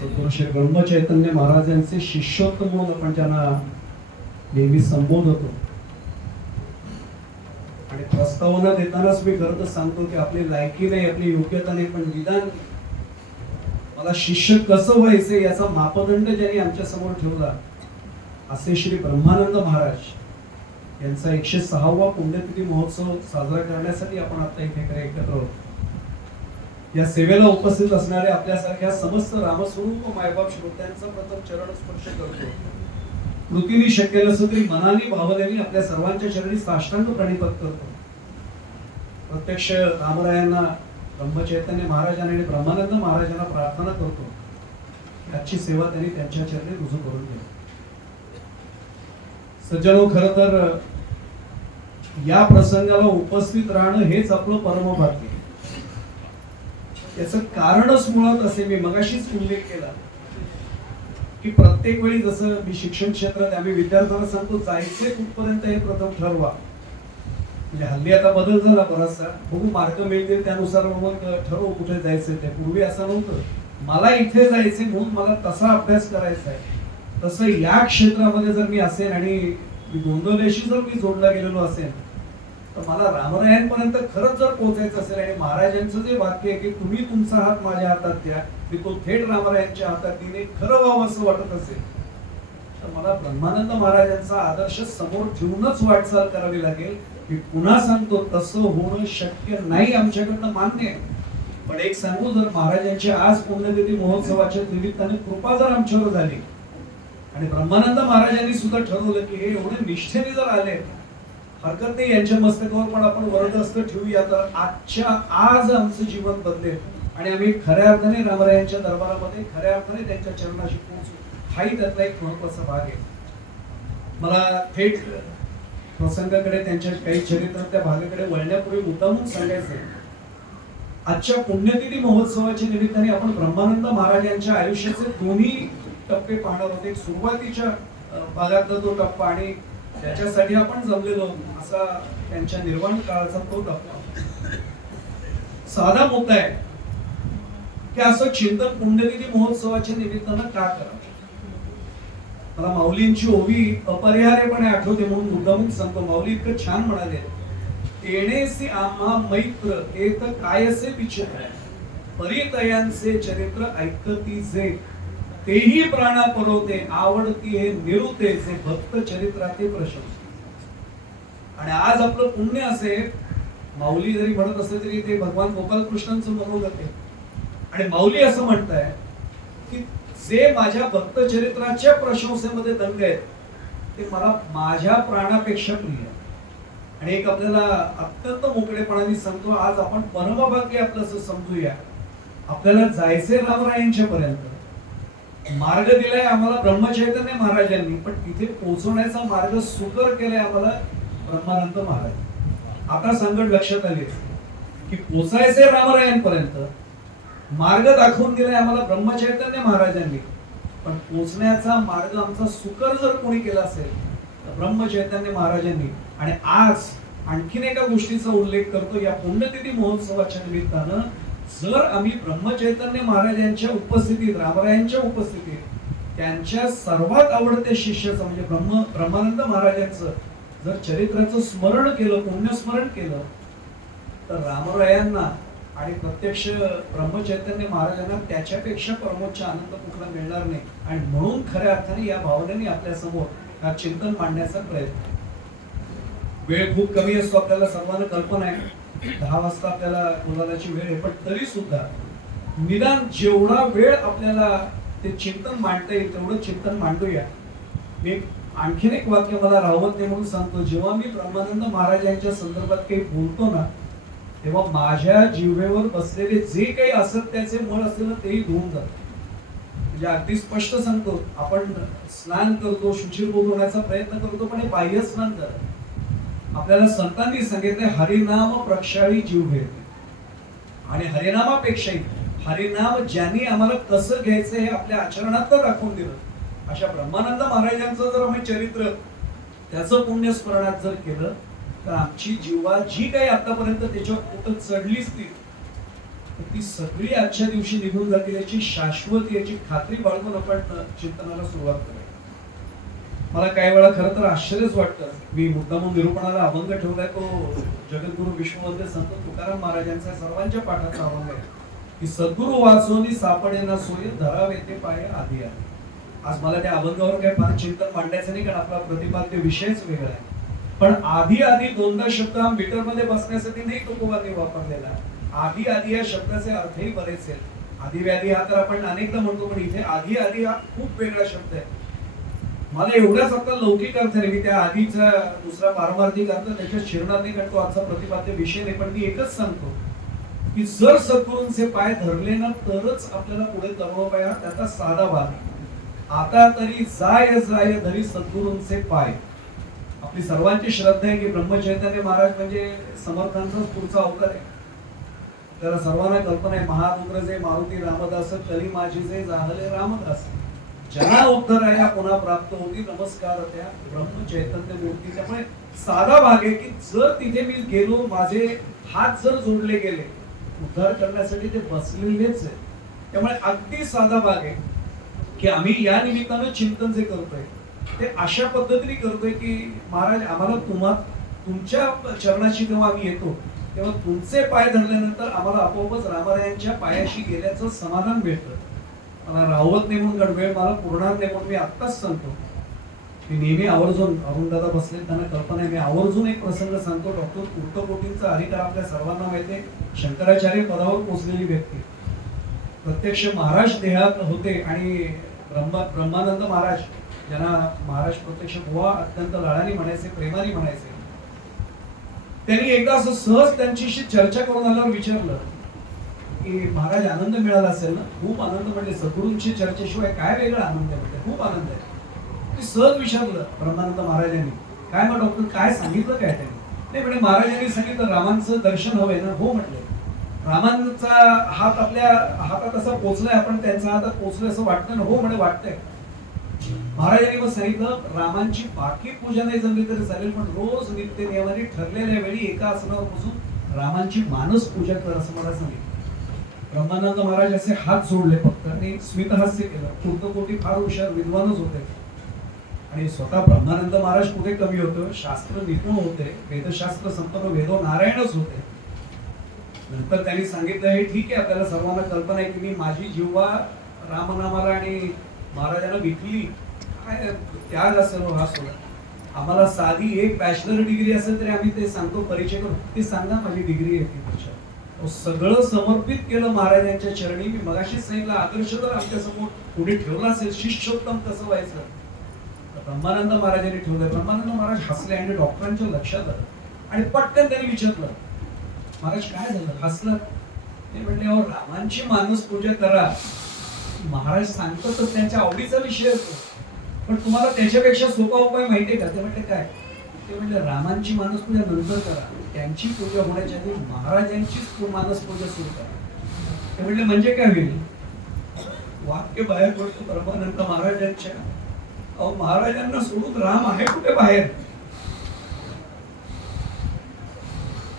सद्गुरू श्री ब्रह्मचैतन्य महाराजांचे शिष्योत्तम म्हणून आपण त्यांना नेहमी संबोधतो. आणि प्रस्तावना देतानाच मी खरं तर सांगतो की आपली लायकी नाही, आपली योग्यता नाही, पण निदान मला शिष्य कसं व्हायचं याचा मापदंड ज्यांनी आमच्या समोर ठेवला असे श्री ब्रह्मानंद महाराज यांचा 106वा पुण्यतिथी महोत्सव साजरा करण्यासाठी आपण आता इथे एकत्र आहोत. या सेवेला उपस्थित असणाऱ्या आपल्यासारख्या समस्त रामस्वरूप मायबाप श्रोत्यांचा प्रथम चरण स्पर्श करतो. कृतीने शक्य नसलं तरी मनाने भावनेने आपल्या सर्वांच्या चरणी साष्टांग प्रणिपात करतो. प्रत्यक्ष रामरायांना, ब्रह्मचैतन्य महाराजांना आणि ब्रह्मानंद महाराजांना प्रार्थना करतो याची सेवा त्यांनी त्यांच्या चरणी रुजू करून दिली. सज्जनो, खरं तर या प्रसंगाला उपस्थित राहणं हेच आपलं परमभाग्य. याचं कारणच मुळात असे मी मगाशीच उल्लेख केला की प्रत्येक वेळी जसं मी शिक्षण क्षेत्रात आम्ही विद्यार्थ्यांना सांगतो जायचे कुठपर्यंत हे प्रथम ठरवा. म्हणजे हल्ली आता बदल झाला बराचसा, बघू मार्क मिळतील त्यानुसार मग ठरवू कुठे जायचं. ते पूर्वी असं नव्हतं, मला इथे जायचे म्हणून मला तसा अभ्यास करायचा आहे. तसं या क्षेत्रामध्ये जर मी असेन आणि गोंधळेशी जर मी जोडला गेलेलो असेल तर मला रामरायांपर्यंत खरंच जर पोहोचायचं असेल आणि महाराजांचं जे वाक्य आहे की तुम्ही तुमचा हात माझ्या हातात द्या, मी तो थेट रामरायांच्या हातात देणे खरं व्हावं असं वाटत असेल तर मला ब्रह्मानंद महाराजांचा आदर्श समोर ठेवूनच वाटचाल करावी लागेल. मी पुन्हा सांगतो तसं होणं शक्य नाही आमच्याकडनं, मान्य आहे. पण एक सांगू, जर महाराजांच्या आज पुण्यतिथी महोत्सवाच्या निमित्ताने कृपा जर आमच्यावर झाली आणि ब्रह्मानंद महाराजांनी सुद्धा ठरवलं की हे एवढे निष्ठेने जर आले, हरकत नाही यांच्या मस्तकावर पण आपण वरदहस्त ठेवूया, तर आजच्या आज आमचं जीवन बदलेल आणि आम्ही खऱ्या अर्थाने रामरायांच्या दरबारामध्ये खऱ्या अर्थाने त्यांच्या चरणाशी पोहोचू. हाही त्यातला एक महत्वाचा भाग आहे. मला थेट प्रसंगाकडे, त्यांच्या काही चरित्र त्या भागाकडे वळण्यापूर्वी मुद्दामून सांगायचंय. आजच्या पुण्यतिथी महोत्सवाच्या निमित्ताने आपण ब्रह्मानंद महाराजांच्या आयुष्याचे दोन्ही टप्पे पाहणार होते. सुरुवातीच्या भागातला तो टप्पा आणि त्याच्यासाठी आपण जमलेलो असा त्यांच्या निर्वाण काळाचा तो टप्पा. साधा मुद्दा आहे की असं चिंतन पुण्यतिथी महोत्सवाच्या निमित्तानं का करावं. मला माऊलींची ओवी अपरिहार्यपणे आठवते म्हणून मुद्दामून सांगतो. माऊली इतकं छान म्हणाले, येणेसी आम्हा मैत्र येत कायसे विचित्र, परितयांचे चरित्र ऐकती जे, तेही प्राणा परवते आवडती हे निरुते, जे भक्त चरित्राते प्रशंसा. आणि आज आपलं पुण्य असेल, माऊली जरी म्हणत असेल तरी ते भगवान गोपालकृष्णांचं मनोगत आहे. आणि माऊली असं म्हणताय की जे माझ्या भक्त चरित्राच्या प्रशंसेमध्ये दंग आहेत ते मला माझ्या प्राणापेक्षा प्रिय. आणि एक आपल्याला अत्यंत मोकळेपणाने सांगतो, आज आपण परमभाग्य आपलं असं समजूया. आपल्याला जायचे रामरायांच्या पर्यंत, मार्ग दिलाय आम्हाला ब्रह्मचैतन्य महाराजांनी, पण तिथे पोहोचवण्याचा मार्ग सुकर केलाय आम्हाला ब्रह्मानंद महाराज. आता संकट लक्षात आले की पोचायचे रामरायांपर्यंत, मार्ग दाखवून दिलाय आम्हाला ब्रह्मचैतन्य महाराजांनी, पण पोचण्याचा मार्ग आमचा सुकर जर कोणी केला असेल तर ब्रह्मचैतन्य महाराजांनी. आणि आज आणखीन एका गोष्टीचा उल्लेख करतो. या पुण्यतिथी महोत्सवाच्या निमित्तानं जर आम्ही ब्रह्मचैतन्य महाराजांच्या उपस्थितीत, रामरायांच्या उपस्थितीत त्यांच्या सर्वात आवडते शिष्याचं म्हणजे ब्रह्मानंद महाराजांचं जर चरित्राचं स्मरण केलं, पुण्यस्मरण केलं, तर रामरायांना आणि प्रत्यक्ष ब्रह्मचैतन्य महाराजांना त्याच्यापेक्षा परमोच्च आनंद कुठला मिळणार नाही. आणि म्हणून खऱ्या अर्थाने या भावनेने आपल्या समोर हा चिंतन मांडण्याचा प्रयत्न. वेळ खूप कमी असतो, आपल्याला सर्वांना कल्पना आहे. 10 वाजता आपल्याला बोलायची वेळ आहे, पण तरी सुद्धा निदान जेवढा वेळ आपल्याला ते चिंतन मांडता येईल तेवढं चिंतन मांडूया. मी आणखीन एक वाक्य मला राहवत नाही म्हणून सांगतो. जेव्हा मी ब्रह्मानंद महाराजांच्या संदर्भात काही बोलतो ना, तेव्हा माझ्या जिव्हेवर बसलेले जे काही असत्याचे मळ असतील ना तेही धुवून जातात. म्हणजे अगदी स्पष्ट सांगतो, आपण स्नान करतो, शुचिर्भूत होण्याचा प्रयत्न करतो, पण हे बाह्य स्नान करतो. आपल्याला संतांनी सांगितले हरिनाम प्रक्षाळी जिव्हे. आणि हरिनामापेक्षाही हरिनाम ज्यांनी आम्हाला कसं घ्यायचं हे आपल्या आचरणात दाखवून दिलं. अशा ब्रह्मानंद महाराजांचं जर आम्ही चरित्र त्याचं पुण्यस्मरणात जर केलं तर आमची जीवा जी काही आतापर्यंत त्याच्यावर कुठं चढलीच ती ती सगळी आजच्या दिवशी निघून जातील याची शाश्वत याची खात्री बाळगून आपण चिंतनाला सुरुवात करूया. मला काही वेळा खरं तर आश्चर्यच वाटतं. मी मुद्दामून निरूपणाला अभंग ठेवलाय, तो जगद्गुरु विश्ववंद्य संत तुकाराम महाराजांचा सर्वांच्या पाठाचा अभंग आहे की सद्गुरु वाचोनी सापडे ना सोय धरावे ते पाय आधी आहे. आज मला त्या अभंगावर काही फार चिंतन मांडायचं नाही, कारण आपला प्रतिपाद्य विषयच वेगळा आहे. पण आधी आधी दोनदा शब्द हा मीटर मध्ये बसण्यासाठी नाही तुकोबांनी वापरलेला. आधी आधी या शब्दाचे अर्थही बरेच आहेत. आधी व्याधी हा तर आपण अनेकदा म्हणतो, पण इथे आधी आधी हा खूप वेगळा शब्द आहे. मला एवढाच फक्त लौकिक अर्थ नाही, मी त्या आधीचा दुसरा पारमार्थिक अर्थ त्याच्यात शिरणार नाही, कारण तो आजचा प्रतिपाद्य विषय नाही. पण मी एकच सांगतो की जर सद्गुरूंचे पाय धरले ना तरच आपल्याला पुढे तरुण त्याचा साधा भाग. आता तरी जाय जाय धरी सद्गुरूंचे पाय. आपली सर्वांची श्रद्धा आहे की ब्रह्मचैतन्य महाराज म्हणजे समर्थांचाच पुढचा अवतार आहे. त्याला सर्वांना कल्पना आहे, महारुद्र मारुती रामदास कली माझी जे जाहले रामदास जना उद्धराया पुन्हा प्राप्त होती नमस्कार त्या ब्रह्म चैतन्य मूर्ती. त्यामुळे साधा भाग आहे की जर तिथे मी गेलो, माझे हात जर जोडले गेले उद्धार करण्यासाठी, ते बसलेलेच आहे. त्यामुळे अगदी साधा भाग आहे की आम्ही या निमित्तानं चिंतन जे करतोय ते अशा पद्धतीने करतोय की महाराज आम्हाला तुमच्या चरणाशी जेव्हा आम्ही येतो तेव्हा तुमचे पाय धरल्यानंतर आम्हाला आपोआपच रामरायांच्या पायाशी गेल्याचं समाधान मिळतं. मला राहवत नाही म्हणून गडवेळ मला पुरणार नाही म्हणून मी आत्ताच सांगतो. मी नेहमी आवर्जून अरुणदादा बसले, त्यांना कल्पना आहे, मी आवर्जून एक प्रसंग सांगतो. डॉक्टर कुर्तकोटींचा अधिकार आपल्या सर्वांना माहिती आहे. शंकराचार्य पदावर पोहोचलेली व्यक्ती, प्रत्यक्ष महाराज देहात होते आणि ब्रह्मानंद महाराज ज्यांना महाराज प्रत्यक्ष बुवा अत्यंत लाडाने म्हणायचे, प्रेमाने म्हणायचे, त्यांनी एकदा असं सहज त्यांच्याशी चर्चा करून आल्यावर विचारलं की महाराज आनंद मिळाला असेल ना? खूप आनंद. म्हणजे सद्गुरूंची चर्चेशिवाय काय वेगळा आनंद आहे? म्हणजे खूप आनंद आहे. मी सहज विचारलं ब्रह्मानंद महाराजांनी, काय मग डॉक्टर काय सांगितलं काय त्यांनी? नाही म्हणजे महाराजांनी सांगितलं रामांचं दर्शन हवंय ना? हो म्हटलं. रामांचा हात आपल्या हातात असा पोचलाय, आपण त्यांचा हातात पोचलोय असं वाटतं ना? हो म्हणे वाटतंय. महाराजांनी मग सांगितलं रामांची बाकी पूजा नाही जमली तरी चालेल, पण रोज नित्य नियमाने ठरलेल्या वेळी एका आसनावर बसून रामांची मानस पूजा कर असं मला सांगितलं. ब्रह्मानंद महाराज असे हात जोडले फक्त आणि स्मितहास्य केलं. कुर्तकोटी फार हुशार विद्वानच होते आणि स्वतः ब्रह्मानंद महाराज कुठे कमी होतं, शास्त्र निपुण होते, वेदशास्त्र संपन्न वेदो नारायणच होते. नंतर त्यांनी सांगितलं हे ठीक आहे, आपल्याला सर्वांना कल्पना आहे की मी माझी जिव्हा रामनामाला आणि महाराजांना विकली, काय त्याग असेल हा सोडा. आम्हाला साधी एक बॅचलर डिग्री असेल तरी आम्ही ते सांगतो परिचय करून, ती सांगा माझी डिग्री आहे ती. सगळं समर्पित केलं महाराजांच्या चरणी. मी मगाशीच सांगितलं आदर्श जर आमच्या समोर पुढे ठेवला असेल शिष्योत्तम कसं व्हायचं, ब्रह्मानंद महाराजांनी ठेवलंय. ब्रह्मानंद महाराज हसले आणि डॉक्टरांच्या लक्षात आलं आणि पटकन त्यांनी विचारलं महाराज काय झालं? हसलं. ते म्हणले अहो रामांची मानस पूजा करा. महाराज सांगतो तर त्यांच्या आवडीचा विषय असतो, पण तुम्हाला त्याच्यापेक्षा सोपा उपाय माहितीये का? ते म्हणले काय? ते म्हणले रामांची मानस पूजा नंतर करा, त्यांची पूजा होण्याच्या आधी महाराजांचीच मानस पूजा सुरू करा. ते म्हणले म्हणजे काय होईल? वाक्य बाहेर पडतो ब्रह्मानंद महाराजांच्या. अहो महाराजांना सोडून राम आहे कुठे बाहेर?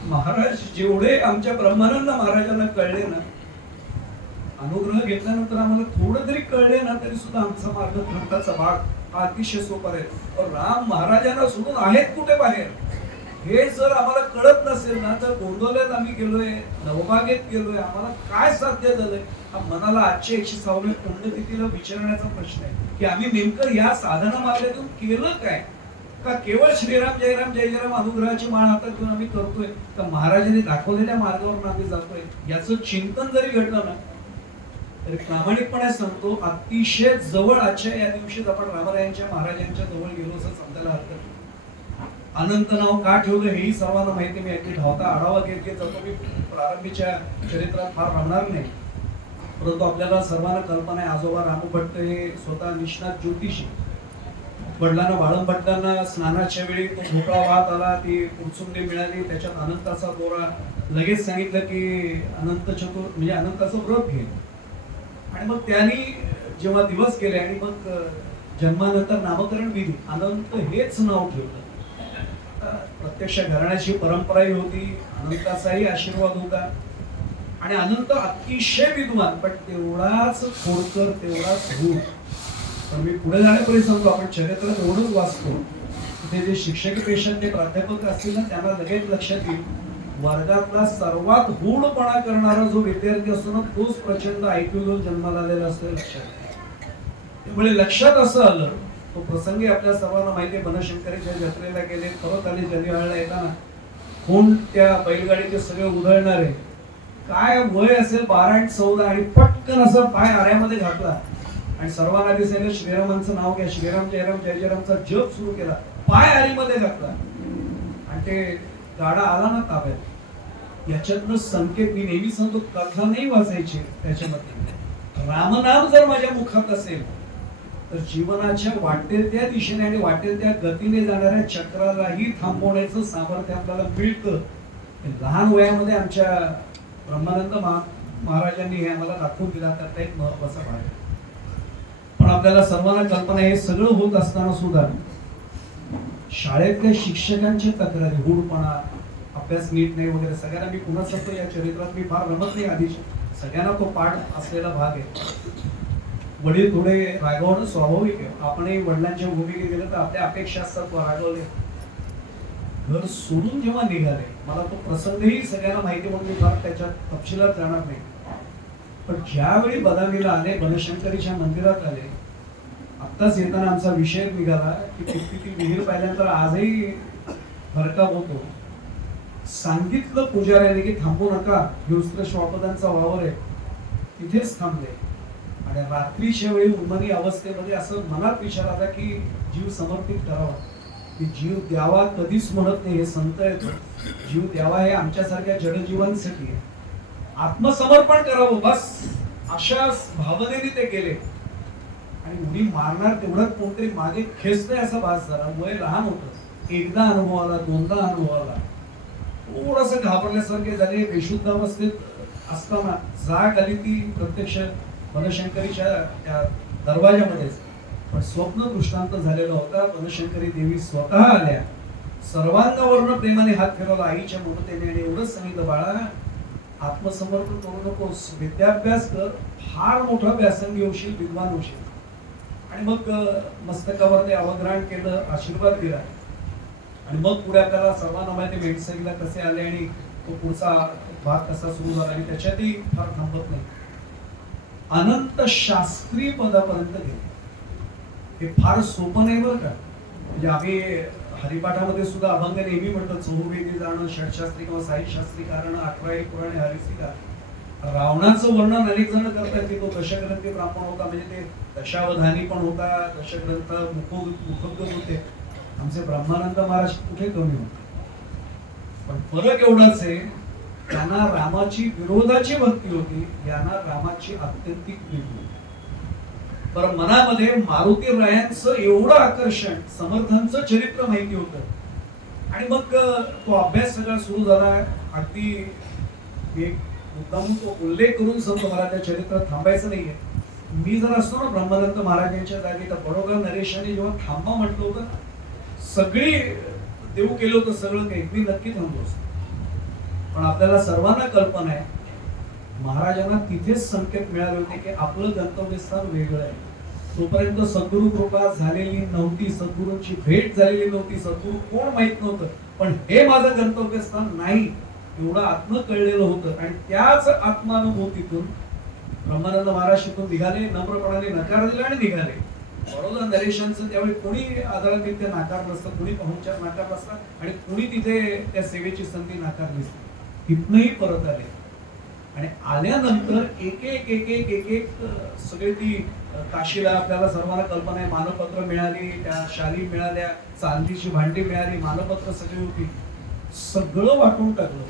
महाराज जेवढे आमच्या ब्रह्मानंद महाराजांना कळले ना, अनुग्रह घेतल्यानंतर आम्हाला थोडं तरी कळले ना, तरी सुद्धा आमचा मार्ग ग्रंथाचा भाग हा अतिशय सोपा आहे. राम महाराजांना सोडून आहेत कुठे बाहेर हे जर आम्हाला कळत नसेल ना, तर गोंधळात आम्ही गेलोय, नवभागेत गेलोय, आम्हाला काय साध्य झालंय? हा मनाला आजच्या 106व्या पुण्यतिथीला विचारण्याचा प्रश्न आहे की आम्ही नेमकं या साधना मार्गातून केलं काय? का केवळ श्रीराम जय राम जय जय राम अनुग्रहाची माळ हातात घेऊन आम्ही करतोय, का महाराजांनी दाखवलेल्या मार्गावरून आम्ही जातोय? याचं चिंतन जरी घडलं ना तरी प्रामाणिकपणे सांगतो अतिशय जवळ आजच्या या दिवशीत आपण रामरायांच्या महाराजांच्या जवळ गेलो असं समजायला हरकत नाही. अनंत नाव का ठेवलं हेही सर्वांना माहिती. मी अगदी धावता आढावा घेत जातो. मी प्रारंभीच्या चरित्रात फार रमणार नाही, परंतु आपल्याला सर्वांना कल्पना आहे आजोबा रामभट्ट हे स्वतः निष्णात ज्योतिषी. वडिलांना बाळंभट्टांना स्नानाच्या वेळी तो भोपळा वाहत आला, ती पुरचुंडी मिळाली, त्याच्यात अनंताचा दोरा. लगेच सांगितलं की अनंत चतुर म्हणजे अनंताचं व्रत घे. आणि मग त्यांनी जेव्हा दिवस गेले आणि मग जन्मानंतर नामकरण विधी अनंत हेच नाव ठेवलं. प्रत्यक्ष घराण्याची परंपराही होती, अनंताचाही आशीर्वाद होता. आणि अनंत अतिशय विद्वान, पण तेवढाच खोडकर, तेवढाच धूळ. पण मी पुढे जाण्यापूर्वी सांगतो, आपण चरित्रात एवढंच वाचतो, ते जे शिक्षक पेशांचे प्राध्यापक असतील ना, त्यांना लगेच लक्षात येईल वर्गातला सर्वात गूढपणा करणारा जो विद्यार्थी असतो ना, तोच प्रचंड ऐक्यू घेऊन जन्माला आलेला असतो हे लक्षात येईल. त्यामुळे लक्षात असं आलं, तो प्रसंगी आपल्या सर्वांना माहिती आहे, बनशंकरीच्या जत्रेला गेले, परत आले जलियाळला येताना कोण त्या बैलगाडीचे सगळे उधळणारे, काय वय असेल 12 आणि 14, आणि पटकन असं पाय आऱ्यामध्ये घातला आणि सर्वांना दिसायला श्रीरामांचं नाव घ्या, श्रीराम जयराम जय जयरामचा जप सुरू केला, पाय आरीमध्ये घातला आणि ते गाडा आला ना ताब्यात. याच्यातनं संकेत मी नेहमी सांगतो, कथा नाही वाचायची त्याच्यामध्ये, रामनाम जर माझ्या मुखात असेल तर जीवनाच्या वाटेल त्या दिशेने आणि वाटेल त्या गतीने जाणाऱ्या चक्रालाही थांबवण्याचं सामर्थ्य आपल्याला मिळतं. लहान वयामध्ये आमच्या ब्रह्मानंद महाराजांनी हे आम्हाला दाखवून दिला, त्याचा एक महत्वाचा भाग आहे. पण आपल्याला सर्वांना कल्पना, हे सगळं होत असताना सुद्धा शाळेतल्या शिक्षकांची तक्रारी, हुडपणा, अभ्यास नीट नाही वगैरे, सगळ्यांना मी पुन्हा सांगतो, या चरित्रात मी फार रमत नाही आधी, सगळ्यांना तो पाठ असलेला भाग आहे. वडील थोडे रागवणं स्वाभाविक आहे, आपणही वडिलांच्या भूमिकेत गेलं तर आपल्या अपेक्षा असतात रागवले. घर सोडून जेव्हा निघाले, मला तो प्रसंगही सगळ्यांना माहिती म्हणून मी फार त्याच्यात तपशिलात जाणार नाही, पण ज्यावेळी बदामीला आले, बनशंकरीच्या मंदिरात आले, आत्ताच येताना आमचा विषय निघाला की ती विहीर पाहिल्यानंतर आजही फरकाप होतो. सांगितलं पुजाऱ्याने की थांबू नका, हिंस्त्र श्वापदांचा वावर आहे, तिथेच थांबले. आणि रात्रीच्या वेळी उन्मनी अवस्थेमध्ये असं मनात विचार आला की जीव समर्पित करावा, की जीव द्यावा कधीच म्हणत नाही, हे संत येतो, जीव द्यावा हे आमच्यासारख्या जडजीवांसाठी आहे, आत्मसमर्पण करावं बस, अशा भावनेने ते गेले. आणि उडी मारणार तेवढ्यात कोणतरी मागे खेचतंय असा भास झाला. वय लहान होतं, एकदा अनुभव आला, दोनदा अनुभव आला, थोडस घाबरल्यासारखे झाले. बेशुद्ध अवस्थेत असताना जाग आली ती प्रत्यक्ष बनशंकरीच्या त्या दरवाजामध्येच, पण स्वप्न दृष्टांत झालेला होता. बनशंकरी देवी स्वतः आल्या, सर्वांगावरनं प्रेमाने हात फिरवला आईच्या ममतेने आणि एवढंच सांगितलं, बाळा आत्मसमर्पण करू नकोस, विद्याभ्यास कर, फार मोठा व्यासंगी होशील, विद्वान होशील. आणि मग मस्तकावर ते अवग्रहण केलं, आशीर्वाद दिला. आणि मग पुढे आपल्याला सर्वांना माहिती मेडसरीला कसे आले आणि तो पुढचा भाग कसा सुरू झाला, आणि त्याच्यातही फार थांबत नाही, अनंत शास्त्री पदापर्यंत गेले. हे फार सोपं नाही बरं का. म्हणजे आम्ही हरिपाठामध्ये सुद्धा अभंग नेहमी म्हणतो, चहुवेदी जाणं, षटशास्त्री किंवा साहिशास्त्री कारण, 18 पुराणे हरिसिका. रावणाचं वर्णन अनेक जण करतात की तो दशग्रंथी ब्राह्मण होता, म्हणजे ते दशावधानी पण होता, दशग्रंथ मुखोद्गत होते. आमचे ब्रह्मानंद महाराज कुठे कमी होते. पण फरक एवढाच आहे, त्यांना रामाची विरोधाची भक्ती होती, यांना रामाची आत्यंतिक प्रीती होती. बरं, मनामध्ये मारुती रायांचं एवढं आकर्षण, समर्थांचं चरित्र माहिती होतं. आणि मग तो अभ्यास सगळा सुरू झाला. अगदी एक मुद्दाम तो उल्लेख करून सांगतो, मला त्या चरित्रात थांबायचं नाहीये. मी जर असतो ना ब्रह्मानंद महाराजांच्या जागी, तर बरोबर नरेशाने जेव्हा थांबा म्हटलं होतं, सगळी देऊ केलं होतं सगळं काही, मी नक्की थांबलो असतो. पण आपल्याला सर्वांना कल्पना आहे, महाराजांना तिथेच संकेत मिळाले होते की आपलं गंतव्यस्थान वेगळं आहे. तोपर्यंत सद्गुरु कृपा झालेली नव्हती, सद्गुरूंची भेट झालेली नव्हती, सद्गुरु कोण माहित नव्हतं, पण हे माझं गंतव्यस्थान नाही एवढं आत्म कळलेलं होतं. आणि त्याच आत्मानुभूतीतून ब्रह्मानंद महाराज तिथून निघाले, नम्रपणाने नकार दिला आणि निघाले. बरोबर, नरेशांचं त्यावेळी कोणी आदरातिथ्य नाकार नसतं, कोणी पाहुणचार नाकार नसतात, आणि कोणी तिथे त्या सेवेची संधी नाकार नसते. तिथनंही परत आले. आणि आल्यानंतर एक एक एक एक एक एक सगळी ती काशीला आपल्याला सर्वांना कल्पना आहे, मानपत्र मिळाली, त्या शाली मिळाल्या, चांदीची भांडी मिळाली, मानपत्र सगळी होती, सगळं वाटून टाकलं.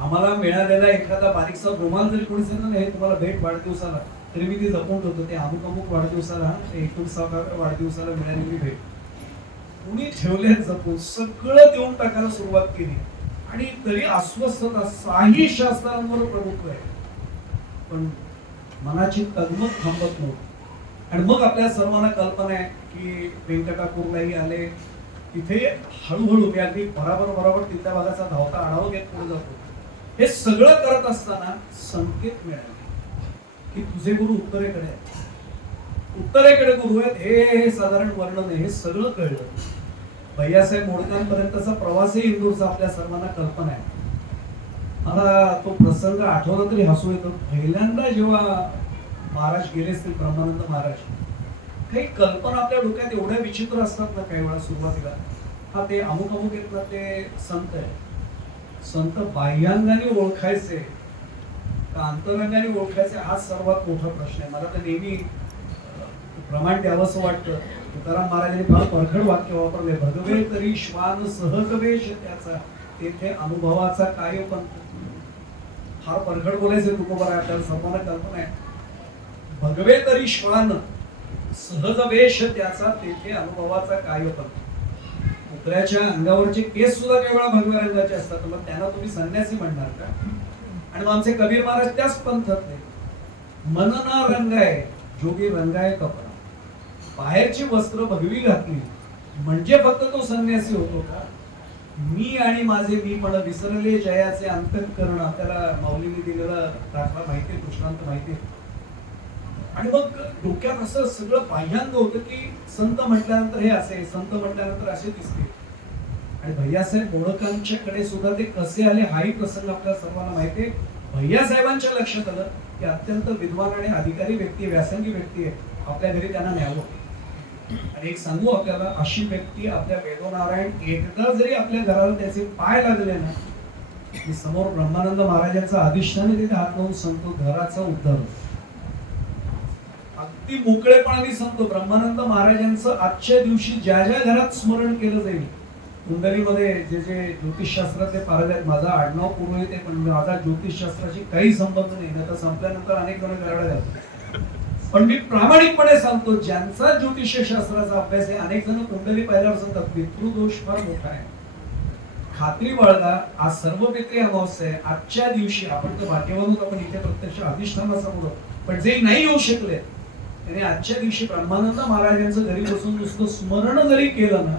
आम्हाला मिळालेला एखादा बारीकसा रुमाल जरी कोणी सांगितलं नाही, हे तुम्हाला भेट वाढदिवसाला, तरी मी ती जपून ठेवतो. ते अमुक अमुक वाढदिवसाला, 29व्या वाढदिवसाला मिळालेली भेट कुणी ठेवले जपून, सगळं देऊन टाकायला सुरुवात केली. आणि तरी अस्वस्थता, साही शास्त्रांवर प्रभुत्व आहे, पण मनाची तगमग थांबत नव्हती. आणि मग आपल्या सर्वांना कल्पना आहे की व्यंकटापूरलाही आले. तिथे हळूहळू मी अगदी बरोबर तिथल्या भागाचा धावता आढावा घेत पुढे जातो. हे सगळं करत असताना संकेत मिळाले की तुझे गुरु उत्तरेकडे आहेत, उत्तरेकडे गुरु आहेत. हे साधारण वर्णन आहे, हे सगळं कळलं. भैयासाहेब मोडकांपर्यंतचा प्रवासही इंदूरचा आपल्या सर्वांना कल्पना आहे. मला तो प्रसंग आठवला तरी हसू येतो. पहिल्यांदा जेव्हा महाराज गेले असतील, ब्रह्मानंद महाराज, काही कल्पना आपल्या डोक्यात एवढ्या विचित्र असतात ना काही वेळा सुरुवातीला. हा ते अमुक अमुक येत ना, ते संत आहे. संत बाह्यांगाने ओळखायचे का अंतरंगाने ओळखायचे, हा सर्वात मोठा प्रश्न आहे. मला तर नेहमी प्रमाण द्यावंसं वाटतं. तुकाराम महाराजांनी फार परखड वाक्य वापरले, भगवे तरी श्वान सहज वेश त्याचा, तेथे अनुभवाचा काय पंथ. फार परखड बोलायचे तुकोबारा, आपल्याला सर्वांना कल्पना आहे. भगवे तरी श्वान सहज वेश त्याचा, तेथे अनुभवाचा काय पंथ. कुत्र्याच्या अंगावरचे केस सुद्धा काही वेळा भगव्या रंगाचे असतात, मग त्यांना तुम्ही संन्यासी म्हणणार का? आणि मग आमचे कबीर महाराज त्याच पंथातले, मन ना रंग आहे जोगी रंगाय कपडा. बाहेरची वस्त्र भगवी घातली म्हणजे फक्त तो संन्यासी होतो का? मी आणि माझे मी पण विसरले जयाचे अंतःकरण. आपल्याला माऊलीने दिलेला दाखला माहितीये, दृष्टांत माहितीये. आणि मग डोक्यात असं सगळं बाह्यांग होतं की संत म्हटल्यानंतर हे असे, संत म्हटल्यानंतर असे दिसते. आणि भैयासाहेब मोडकांच्याकडे सुद्धा ते कसे आले हाही प्रसंग आपल्याला सर्वांना माहितीये. भैयासाहेबांच्या लक्षात आलं की अत्यंत विद्वान आणि अधिकारी व्यक्ती, व्यासंगी व्यक्ती आहे, आपल्या घरी त्यांना न्यावं. आणि एक सांगू आपल्याला, अशी व्यक्ती आपल्या वेदोनारायण एकदा जरी आपल्या घराला त्याचे पाय लागले ना, की समोर ब्रह्मानंद महाराजांचा अधिष्ठान तिथे हात लावून सांगतो घराचा उद्धार. अगदी मोकळेपणाने सांगतो, ब्रह्मानंद महाराजांचं आजच्या दिवशी ज्या ज्या घरात स्मरण केलं जाईल, कुंडलीमध्ये जे जे ज्योतिषशास्त्रातले पारद आहेत, माझा आडनाव पुरोहित आहे पण माझा ज्योतिषशास्त्राशी काही संबंध नाही, आता संपल्यानंतर अनेक जण घराडा घालतात. पण मी प्रामाणिकपणे सांगतो, ज्यांचा ज्योतिषशास्त्राचा अभ्यास आहे, अनेक जण कुंडली पाहिल्यावर सांगतात पितृदोष फार मोठा आहे. खात्री बाळगा, आज सर्व पित्री अमावस्या आहे. आजच्या दिवशी आपण तर भाग्यवान आहोत, आपण इथे प्रत्यक्ष अधिष्ठानासमोर, पण जे नाही येऊ शकले त्याने आजच्या दिवशी ब्रह्मानंद महाराजांचं घरी बसून नुसतं स्मरण जरी केलं ना,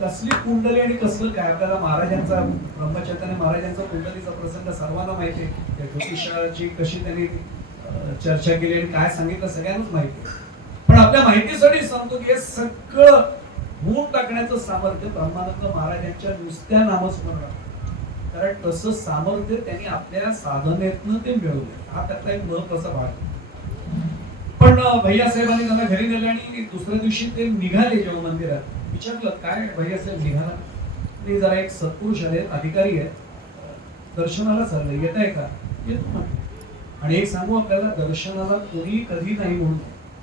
कसली कुंडली आणि कसलं काय. आपल्याला महाराजांचा, ब्रह्मचैतन्य महाराजांचा कुंडलीचा प्रसंग सर्वांना माहिती आहे. त्या ज्योतिषाची कशी त्यांनी चर्चा केली आणि काय सांगितलं सगळ्यांनाच माहिती आहे. पण आपल्या माहितीसाठी सांगतो की हे सगळं होऊन टाकण्याचं सामर्थ्य ब्रह्मानंद महाराजांच्या नुसत्या नामस्मरणात, कारण तसं सामर्थ्य त्यांनी आपल्या साधनेतनं ते मिळवले. हा त्यातला एक महत्वाचा भाग. पण भैयासाहेबांनी त्यांना घरी नेलं आणि दुसऱ्या दिवशी ते निघाले. जेव्हा मंदिरात विचारलं काय भैयासाहेब निघाला, आणि जरा एक सत्पुरुष आले, अधिकारी आहेत, दर्शनाला चालले, येत आहे का? येतो म्हटलं. आणि एक सांगू आपल्याला, दर्शनाला कोणी कधी नाही म्हणून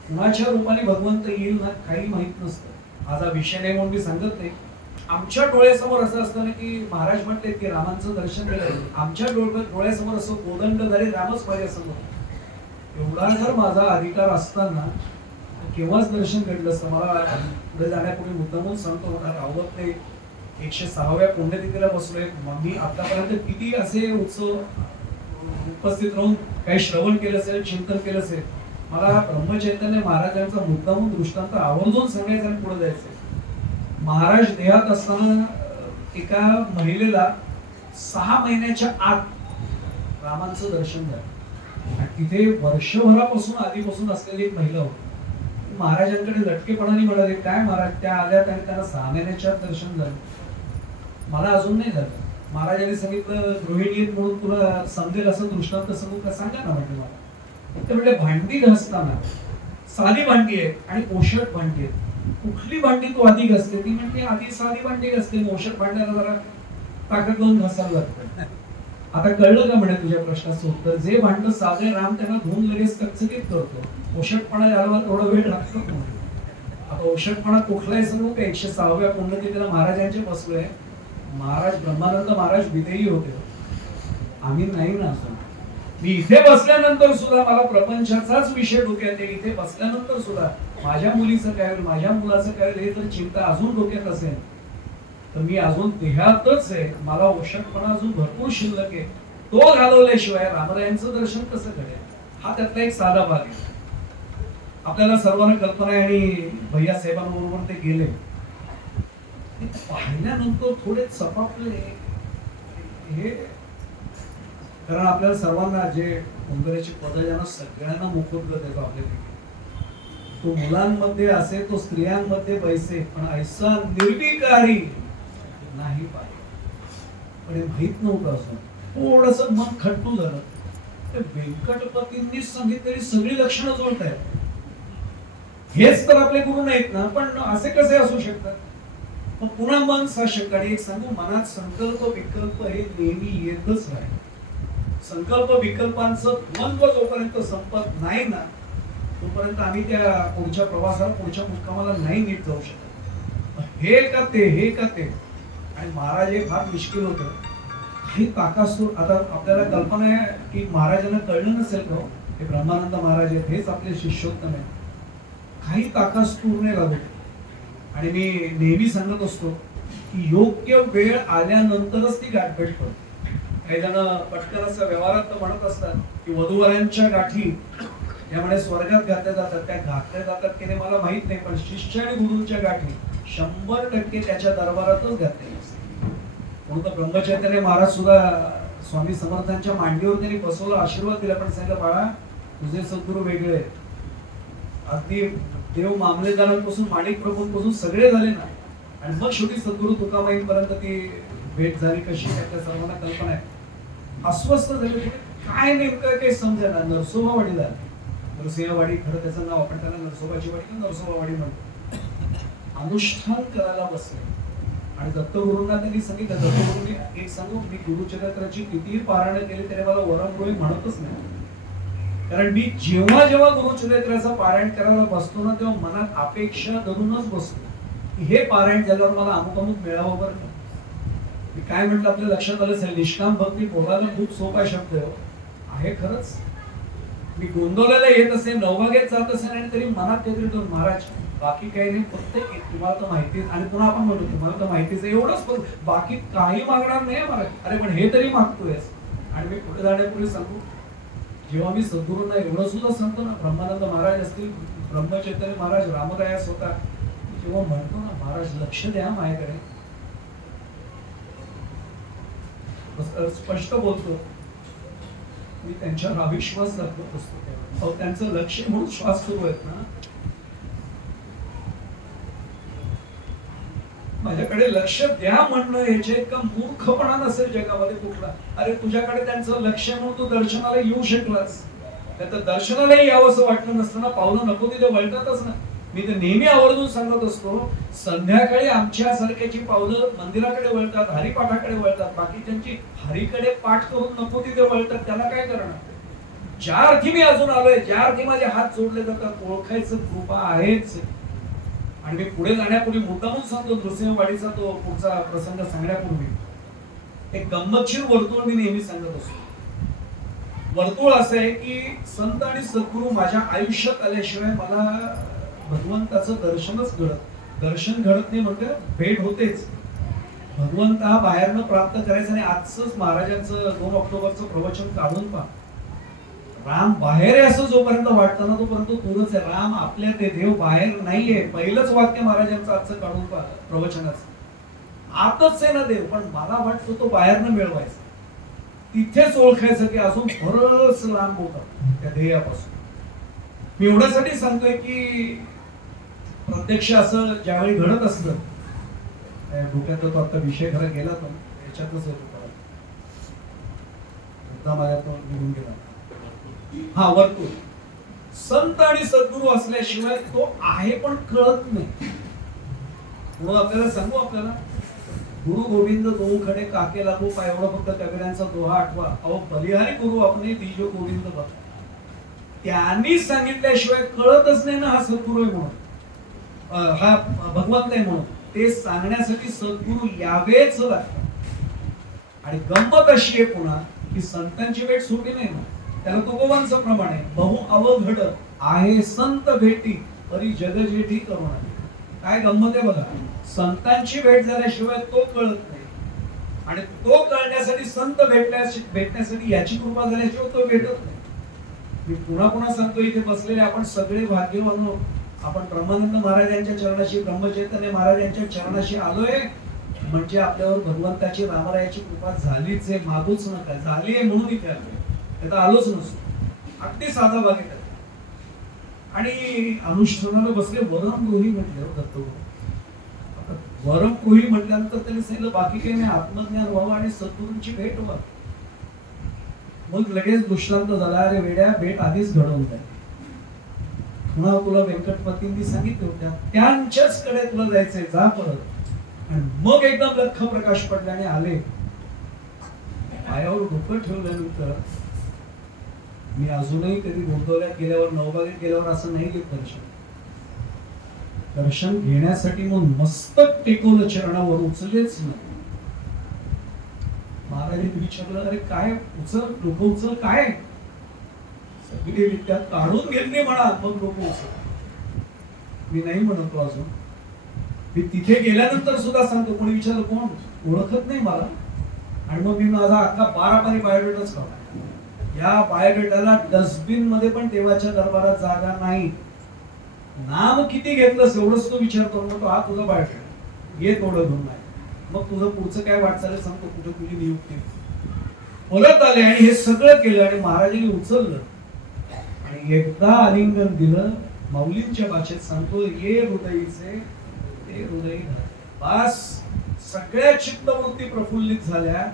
कुणाच्या रूपाने भगवंत येईल ना काही माहित नसतं. माझा विषय नाही म्हणून मी सांगत नाही. आमच्या डोळ्यासमोर असं असतं ना की महाराज म्हटले की रामांचं दर्शन केलं, आमच्या डोळ्यासमोर असं कोदंडधारी रामच माझ्यासमोर. एवढा जर माझा अधिकार असताना केव्हाच दर्शन घडलं असतं. मला पुढे जाण्यापूर्वी मुद्दामून सांगतो, मला रावत नाही. 106व्या पुण्यतिथीला बसलोय. मग मी आतापर्यंत किती असे उत्सव उपस्थित राहून काही श्रवण केलं असेल, चिंतन केलं असेल. मला ब्रह्मचैतन्य महाराजांचा मुद्दामून दृष्टांत आवर्जून सांगायचं आणि पुढे जायचंय. महाराज देहात असताना एका महिलेला 6 महिन्याच्या आत रामांचं दर्शन झालं. तिथे वर्षभरापासून आधीपासून असलेली एक महिला होती. महाराजांकडे लटकेपणाने म्हणाले, काय महाराज? त्या आल्यात आणि त्यांना 6 महिन्याच्या दर्शन झालं, मला अजून नाही झालं. महाराजांनी सांगितलं, गृहिणी म्हणून तुला समजेल असं दृष्टांत सांगू का? सांगा ना म्हटलं मला. ते म्हणजे भांडी घासताना साधी भांडी आहे आणि ओशट भांडी आहे, कुठली भांडी तू आधी घासते? ती म्हणते आधी साधी भांडी घासते, ओशट भांड्याला जरा ताकद लावून घासायला लागतं. आता कळलं का म्हणे तुझ्या प्रश्नाचं उत्तर? जे भांड साधे राम त्यांना धुवून लगेच कचकीत करतो, ओशटपणा यायला थोडा वेळ लागतो. आता ओशटपणा कुठलाही सांगू का? 106व्या पुण्यतिथीला महाराजांचे बसलोय. महाराज ब्रह्मानंद महाराज विदेही होते, आम्ही नाही ना. मी इथे बसल्यानंतर सुद्धा मला प्रपंचाचाच विषय डोक्यात आहे. इथे बसल्यानंतर सुद्धा माझ्या मुलीचं काय होईल, माझ्या मुलाचं काय होईल, हे जर चिंता अजून डोक्यात असेल तर मी अजून देहातच आहे. मला ओशटपणा अजून भरपूर शिल्लक आहे. तो घालवल्याशिवाय रामरायांचं दर्शन कसं घडेल? हा त्यातला एक साधा भाग आहे. आपल्याला सर्वांना कल्पना आहे. आणि भैया साहेबांबरोबर ते गेले. पाहिल्यानंतर थोडे चपापले, हे कारण आपल्याला सर्वांना जे उंबऱ्याची पद ज्यांना सगळ्यांना मुखोद्गत येतो आपल्यापैकी, तो मुलांमध्ये असे तो स्त्रियांमध्ये पैसे, पण ऐसा निर्विकारी नाही पाहिजे. पण हे माहित नव्हतं. असं थोडस मन खट्टू झालं. ते व्यंकटपतींनी सांगितलेली सगळी लक्षणं जुळत आहेत. हेच तर आपले गुरु नाहीत ना, पण असे कसे असू शकतात? मग पुन्हा मन सशक्त. आणि एक सांगू, मनात संकल्प विकल्प हे नेहमी येतच राहील. संकल्प विकल्पांचं द्वंद्व जोपर्यंत संपत नाही ना, तोपर्यंत आम्ही त्या पुढच्या प्रवासाला, पुढच्या मुक्कामाला नाही नीट जाऊ शकत. हे का ते, हे का ते. आणि महाराज हे फार मुश्किल होतं. काही ताकासूर, आता आपल्याला कल्पना आहे की महाराजांना कळलं नसेल का, हे ब्रह्मानंद महाराज आहेत, हेच आपले शिष्योत्तम आहेत. काही ताकासूर नाही लागत. आणि मी नेहमी सांगत असतो की योग्य वेळ आल्यानंतरच ती गाठभेट करतो. काही जण पटकन असं व्यवहारात म्हणत असतात की वधूवरांच्या गाठी यामुळे स्वर्गात घातल्या जातात. त्या घातल्या जातात की नाही मला माहित नाही, पण शिष्य आणि गुरूंच्या गाठी 100% त्याच्या दरबारातच घातलेल्या असतात. म्हणून तर ब्रह्मचैतन्य महाराज सुद्धा स्वामी समर्थांच्या मांडीवर त्यांनी बसवलं, आशीर्वाद दिला, पण सांगितलं बाळा तुझे सद्गुरू वेगळे आहेत. अगदी देव मामलेदारांपासून माणिक प्रभूंपासून सगळे झाले ना, आणि मग शेवटी सद्गुरू तुकाबाईंपर्यंत ती भेट झाली. कशी आपल्या सर्वांना कल्पना आहे. अस्वस्थ झाले, काय नेमकं काही समजेना. नरसोबावाडीला, नरसिंहवाडी खरं त्याचं नाव, आपण त्याला नरसोबाची वाडी किंवा नरसोबावाडी म्हणतो, अनुष्ठान करायला बसले. आणि दत्तगुरूंना त्यांनी सांगितलं, दत्तगुरूंनी एक सांगू, मी गुरुचरित्राची कितीही पारायण केली तरी मला वरमरोळी म्हणतच नाही. कारण मी जेव्हा जेव्हा गुरुचरित्राचं पारायण करायला बसतो ना, तेव्हा मनात अपेक्षा धरूनच बसतो की हे पारायण झाल्यावर मला अमुक अमुक मिळावं. बरं का, मी काय म्हटलं आपल्या लक्षात आलं असेल, निष्काम भक्ती बोलायला खूप सोपा शब्द आहे खरंच. मी गोंदवल्याला येत असेल, नववागेत जात असेल, आणि तरी मनात काहीतरी दोन, महाराज बाकी काही नाही, फक्त तुम्हाला तर माहितीच. आणि पुन्हा आपण म्हणतो तुम्हाला तर माहितीच आहे, एवढंच करू, बाकी काही मागणार नाही मला. अरे पण हे तरी मागतोयस. आणि मी पुढे जाण्यापूर्वी सांगू, जेव्हा मी सद्गुरूंना एवढं सुद्धा सांगतो ना, ब्रह्मानंद महाराज असतील, ब्रह्मचैतन्य महाराज, रामराया स्वतः, जेव्हा म्हणतो ना महाराज लक्ष द्या माझ्याकडे, स्पष्ट बोलतो, मी त्यांच्यावर अविश्वास दाखवत असतो. त्यांचं लक्ष म्हणून श्वास सुरू आहेत ना, माझ्याकडे लक्ष द्या म्हणणं याच्या इतका मूर्खपणा नसेल जगामध्ये कुठला. अरे तुझ्याकडे त्यांचं लक्ष म्हणून तू दर्शनाला येऊ शकलास. त्याचं दर्शनालाही यावं असं वाटलं नसतं ना, पावलं नको तिथे वळतातच ना. मी तर नेहमी आवर्जून सांगत असतो, संध्याकाळी आमच्या सारख्याची पावलं मंदिराकडे वळतात, हरिपाठाकडे वळतात. बाकीच्यांची हरीकडे पाठ करून नको तिथे वळतात. त्याला काय करणार? ज्या अर्थी मी अजून आलोय, ज्या अर्थी माझे हात जोडले जातात, ओळखायचं कृपा आहेच. आणि मी पुढे जाण्यापूर्वी मुद्दामून सांगतो, नृसिंहवाडीचा तो पुढचा प्रसंग सांगण्यापूर्वी एक गंमतशीर वर्तुळ मी नेहमी सांगत असतो. वर्तुळ असं आहे की संत आणि सद्गुरू माझ्या आयुष्यात आल्याशिवाय मला भगवंताचं दर्शनच दर्शन घडत नाही. म्हणजे भेट होतेच, भगवंत हा बाहेरनं प्राप्त करायचं. आणि आजच महाराजांचं 2 ऑक्टोबरचं प्रवचन काढून पहा, राम बाहेर आहे असं जोपर्यंत वाटतं ना, तोपर्यंत दूरच आहे. राम आपल्यात आहे, देव बाहेर नाहीये. पहिलंच वाक्य महाराजांचं आजचं काढून पहा प्रवचनाचं, आतच आहे ना देव, पण मला वाटतं तो बाहेरनं मिळवायचा. तिथेच ओळखायचं की अजून बरंच लांब होतं त्या ध्येयापासून. मी एवढ्यासाठी सांगतोय की प्रत्यक्ष असं ज्यावेळी घडत असतं, डोक्यात तो आता विषय खरा गेला, पण याच्यातच होतो माझ्या तो निघून गेला. हा वर्तुळ, संत आणि सद्गुरू असल्याशिवाय तो आहे पण कळत नाही. म्हणून आपल्याला सांगू, आपल्याला गुरु गोविंद दोन खडे काके लागू पाय, एवढा फक्त कबीरांचा दोहा आठवा. अहो बलिहारी गुरु आपले दिजो गोविंद बघ, त्यांनी सांगितल्याशिवाय कळतच नाही ना हा सद्गुरू आहे म्हणून, हा भगवंत आहे म्हणून. ते सांगण्यासाठी सद्गुरू यावेच लागतात. आणि गंमत अशी आहे पुन्हा की संतांची भेट सोपी नाही ना. त्याला तुकोबांचं प्रमाण आहे, बहु अवघड आहे संत भेटी परी जग जेठी करुणा. काय गंमत आहे बघा, संतांची भेट झाल्याशिवाय तो कळत नाही, आणि तो कळण्यासाठी संत भेटण्यासाठी याची कृपा झाल्याशिवाय तो भेटत नाही. मी पुन्हा पुन्हा सांगतो, इथे बसलेले आपण सगळे भाग्यवान आहोत. आपण ब्रह्मानंद महाराजांच्या चरणाशी, ब्रह्मचैतन्य महाराजांच्या चरणाशी आलोय. म्हणजे आपल्यावर भगवंताची रामरायाची कृपा झालीच आहे, मागूच नका, झाली आहे म्हणून इथे आलो, तर आलोच नसतो. अगदी साधा भाग आहे. आणि अनुष्ठानाला बसले वरमगृही म्हटले दत्तगुरु. वरमगृही म्हटल्यानंतर त्यांनी सांगितलं बाकी काही नाही, आत्मज्ञान व्हावं आणि सद्गुरूंची भेट व्हावी. मग लगेच दृष्टांत झाला, अरे वेड्या, भेट आधीच घडवून जाईल. पुन्हा तुला व्यंकटपतींनी सांगितलं होत्या त्यांच्याच कडे तुला जायचंय, जा परत. आणि मग एकदम लख्ख प्रकाश पडल्याने आले. पायावर डोकं ठेवल्यानंतर मी अजूनही कधी गोंदवल्यात गेल्यावर, नवबागेत गेल्यावर असं नाही घेत दर्शन. दर्शन घेण्यासाठी मग मस्तक टेकवलं चरणावर, उचलेच नाही. महाराजांनी विचारलं, अरे काय उचल, डोकं उचल, काय? सगळी विद्या काढून घेतली म्हणा, मग डोकं उचल. मी नाही म्हणतो अजून. मी तिथे गेल्यानंतर सुद्धा सांगतो, कोणी विचारलं कोण, ओळखत नाही मला. आणि मग मी माझा अख्खा 12 पानी बायोडेटाच काढला. या बायोडेटाला डस्टबिन मध्ये पण देवाच्या दरबारात जागा नाही. नाम किती घेतलंस एवढंच तो विचारतो, मग तो हा तुझा बायोडेटा ये थोडं घेऊन नाही. मग तुझं पुढचं काय वाटचाल सांगतो, कुठे तुझी नियुक्ती. परत आले आणि हे सगळं केलं आणि महाराजांनी उचललं आणि एकदा आलिंगन दिलं. माऊलींच्या भाषेत सांगतो, ये हृदयीचे ते हृदयी झाले. बस सगळ्या चित्तवृत्ती प्रफुल्लित झाल्या.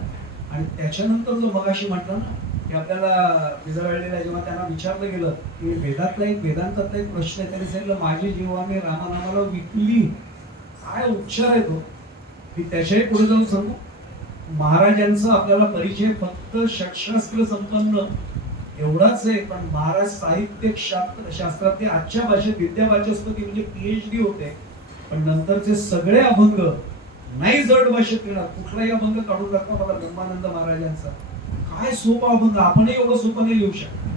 आणि त्याच्यानंतर जो मगाशी म्हटलं ना की आपल्याला बिजळलेला, जेव्हा त्यांना विचारलं गेलं की वेदातला एक, वेदांतातला एक प्रश्न आहे, त्यांनी सांगितलं माझी जीवाने रामनामाला विकली. काय उच्चार आहे तो, मी त्याच्याही पुढे जाऊन सांगू. महाराजांचा आपल्याला परिचय फक्त षटशास्त्र संपन्न एवढाच आहे, पण महाराज साहित्य शास्त्रातले आजच्या भाषेत विद्यावाचस्पती म्हणजे PhD होते. पण नंतरचे सगळे अभंग नाही जड भाषेत येणार. कुठलाही अभंग काढून टाकता मला ब्रह्मानंद महाराजांचा. काय सोपा अभंग, आपणही एवढं सोपं नाही लिहू शकत.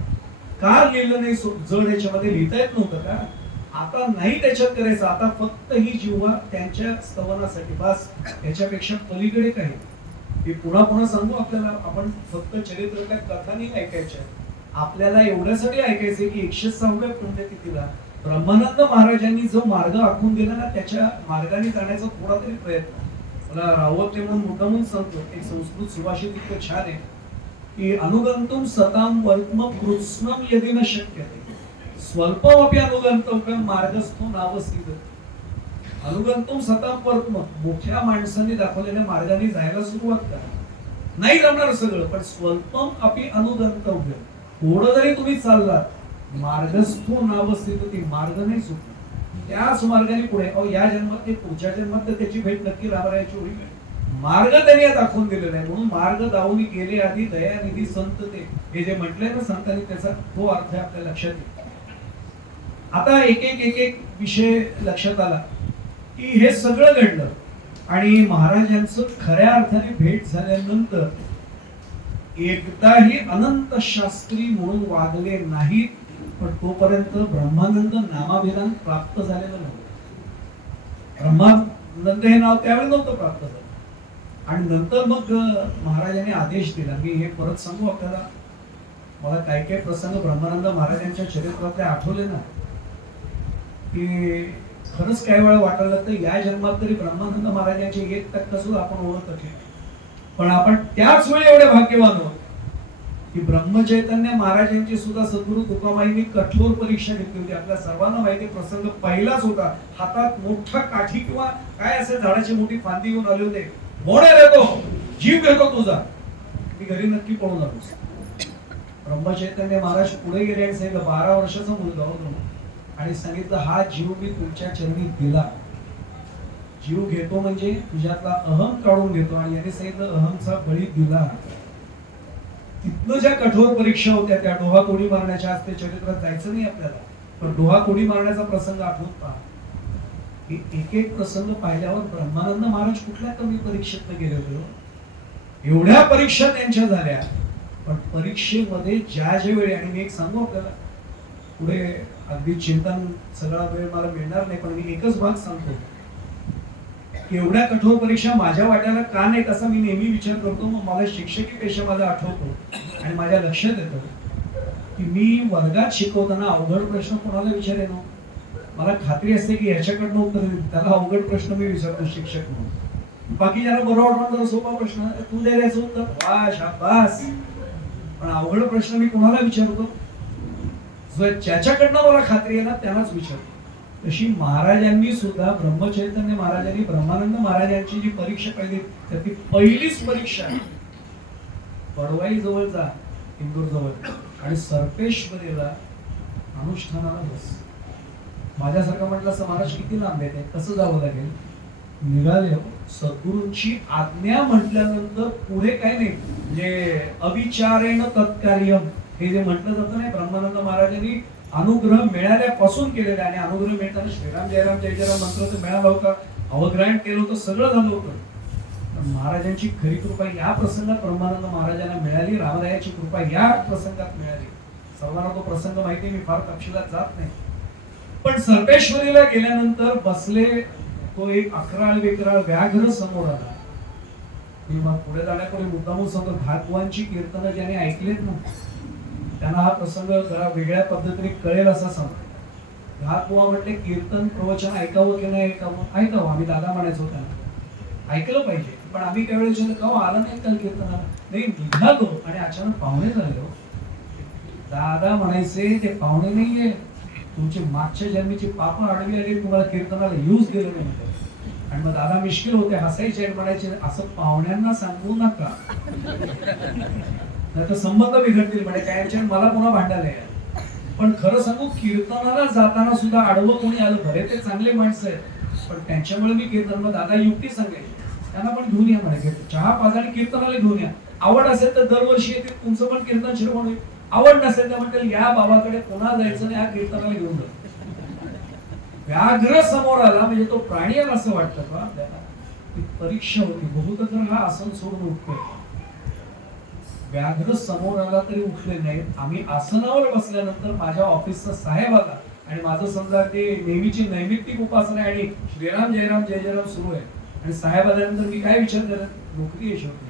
का लिहिलं नाही जड, याच्यामध्ये लिहिता येत नव्हतं का? आता नाही त्याच्यात करायचं, आता फक्त ही जीवा त्यांच्या स्तवनासाठी बस, याच्यापेक्षा पलीकडे काही. हे पुन्हा पुन्हा सांगू आपल्याला, आपण फक्त चरित्रातल्या कथा नाही ऐकायच्या, आपल्याला एवढ्यासाठी ऐकायचंय की 106व्या पुण्यतिथीला ब्रह्मानंद महाराजांनी जो मार्ग आखून दिला ना, त्याच्या मार्गाने जाण्याचा थोडा तरी प्रयत्न. मला रावते म्हणून मुद्दामून सांगतो, एक संस्कृत सुभाषित इतकं छान आहे की अनुगंतुम सताम वर्त्म कृत्स्नम यदि न शक्यते स्वल्पमपि अनुगंतव्यम मार्गस्थो नावसीद. अनुगंतुम सताम वर्त्म, मोठ्या माणसांनी दाखवलेल्या मार्गाने जायला सुरुवात करा. नाही जमणार सगळं, पण स्वल्पम अपि अनुगंतव्य, थोडं जरी तुम्ही चाललात, मार्गस्थो नावसीद, ती मार्ग नाही सुटणार. त्याच मार्गाने पुढे, या जन्मात ते पुढच्या जन्मात तर त्याची भेट नक्की रामरायाची होईल. मार्ग त्यांनी दाखवून दिलेला आहे. म्हणून मार्ग दावून गेले आधी दयानिधी संत ते, हे जे म्हटलंय ना संतांनी, त्याचा तो अर्थ आपल्या लक्षात येईल. आता एक एक विषय लक्षात आला की हे सगळं घडलं आणि महाराजांचं खऱ्या अर्थाने भेट झाल्यानंतर एकदाही अनंत शास्त्री म्हणून वागले नाहीत. पण तोपर्यंत ब्रह्मानंद नामाभिधान प्राप्त झालेलं नव्हतं. ब्रह्मानंद हे नाव त्यावेळी नव्हतं प्राप्त झालं. आणि नंतर मग महाराजांनी आदेश दिला. मी हे परत सांगू आपल्याला, मला काय काय प्रसंग ब्रह्मानंद महाराजांच्या चरित्रातले आठवले ना की खरंच काही वेळा वाटायला तर या जन्मात तरी ब्रह्मानंद महाराजांचे 1% सुद्धा आपण ओळखत नाही. पण आपण त्याच वेळी एवढे भाग्यवान आहोत की ब्रह्मचैतन्य महाराजांची सुद्धा सद्गुरु तुकामाईंनी कठोर परीक्षा घेतली होती. आपल्या सर्वांना माहिती प्रसंग पहिलाच होता. हातात मोठा काठी किंवा काय असे झाडाची मोठी फांदी घेऊन आले होते. मोडे देतो, जीव घेतो तुझा, मी घरी नक्की पळून आलो. ब्रह्मचैतन्य महाराज पुढे गेले आणि सांगितलं, 12 वर्षाचा मुलगा होतो आणि सांगितलं, हा जीव मी तुमच्या चरणी दिला. जीव घेतो म्हणजे तुझ्यातला अहम काढून घेतो. आणि याने सांगितलं अहमचा बळी दिला. तिथनं ज्या कठोर परीक्षा होत्या त्या डोहाकोडी मारण्याच्या, आज ते चरित्रात जायचं नाही आपल्याला, पण डोहाकोडी मारण्याचा प्रसंग आठवून पहा. एक एक प्रसंग पाहिल्यावर ब्रह्मानंद महाराज कुठल्या कमी परीक्षेत गेले होते. एवढ्या परीक्षा त्यांच्या झाल्या, पण परीक्षेमध्ये ज्या वेळी, आणि मी एक सांगू आपल्याला, पुढे अगदी चिंतन सगळा वेळ मला मिळणार नाही, पण मी एकच भाग सांगतो. एवढ्या कठोर परीक्षा माझ्या वाट्याला का नाही असा मी नेहमी विचार करतो. मग मला शिक्षकी पेशा माझा आठवतो आणि माझ्या लक्षात येतं की मी वर्गात शिकवताना अवघड प्रश्न कोणाला विचारेन, मला खात्री असते की ह्याच्याकडनं उत्तर देईल, त्याला अवघड प्रश्न मी विचारतो शिक्षक म्हणून. बाकी ज्यांना बरं वाटणार सोपा प्रश्न तू द्यायचं उत्तर वा शाबास. पण अवघड प्रश्न मी कोणाला विचारतो? जो ज्याच्याकडनं मला खात्री आहे ना त्यांनाच विचारतो. तशी महाराजांनी सुद्धा ब्रह्मचैतन्य महाराजांनी ब्रह्मानंद महाराजांची जी परीक्षा पाहिली त्यातली पहिलीच परीक्षा पडवाई जवळ जा इंदूर जवळ आणि सर्पेश्वरीला अनुष्ठानाला बस. माझ्यासारखं म्हटलं असं महाराज किती लांब येते कसं जावं लागेल? निघाले सद्गुरूंची आज्ञा म्हटल्यानंतर पुढे काय नाही. म्हणजे अविचारेण तत्कार्यम हे जे म्हटलं जातं नाही ब्रह्मानंद महाराजांनी अनुग्रह मिळाल्यापासून केलेलं आणि अनुग्रह मिळताना श्रीराम जयराम जय जयराम मंत्र तर मिळाला होता, अवग्रहण केलं होतं, सगळं झालं होतं. पण महाराजांची खरी कृपा या प्रसंगात ब्रह्मानंद महाराजांना मिळाली, रामरायाची कृपा या प्रसंगात मिळाली. सर्वांना तो प्रसंग माहिती, मी फार तपशिलात जात नाही. पण सर्पेश्वरीला गेल्यानंतर बसले तो एक अकराळ विकराळ व्याघ्र समोर आला. मी मग पुढे जाण्यापूर्वी मुद्दामून सांगतो, भागवानची कीर्तनं ज्याने ऐकलेत ना त्यांना हा प्रसंग जरा वेगळ्या पद्धतीने कळेल असा सांगतो. भागवा म्हटले कीर्तन प्रवचन ऐकावं की नाही ऐकावं? ऐकावं. आम्ही दादा म्हणायचो त्यांना, ऐकलं पाहिजे. पण आम्ही काही वेळेस का आला नाही काल कीर्तनाला? नाही, निघालो आणि अचानक पाहुणे झाले. दादा म्हणायचे ते पाहुणे नाहीये, तुमची मागच्या जन्मीची पाप आडवी आली, तुम्हाला कीर्तनाला यूज दिलं नाही. आणि मग दादा मिश्किल होते, हसायचे आणि म्हणायचे असं पाहुण्यांना सांगू नका नाही तर संबंध बिघडतील म्हणे काय मला पुन्हा भांडायला या. पण खरं सांगू कीर्तनाला जाताना सुद्धा आडवं कोणी आलं, भरे ते चांगले माणसं आहेत पण त्यांच्यामुळे मी कीर्तन दादा युक्ती सांगायची त्यांना पण घेऊन या म्हणे, चहा पाच आणि कीर्तनाला घेऊन या. आवड असेल तर दरवर्षी येते, तुमचं पण कीर्तन श्रवण होईल. आवड नसेल तर म्हणतील या बाबाकडे पुन्हा जायचं नाही, या कीर्तनाला घेऊन जा. व्याघ्र समोर आला म्हणजे तो प्राणी आला असं वाटतं का आपल्याला? परीक्षा होती. बहुतेक हा आसन सोडून उठतोय. व्याघ्र समोर आला तरी उठले नाहीत. आम्ही आसनावर बसल्यानंतर माझ्या ऑफिसचा साहेब आला आणि माझं समजा ते नेहमीची नैमित्तिक उपासना आहे आणि श्रीराम जयराम जय जयराम सुरू आहे आणि साहेब आल्यानंतर मी काय विचार केला, नोकरी आहे शेवटी,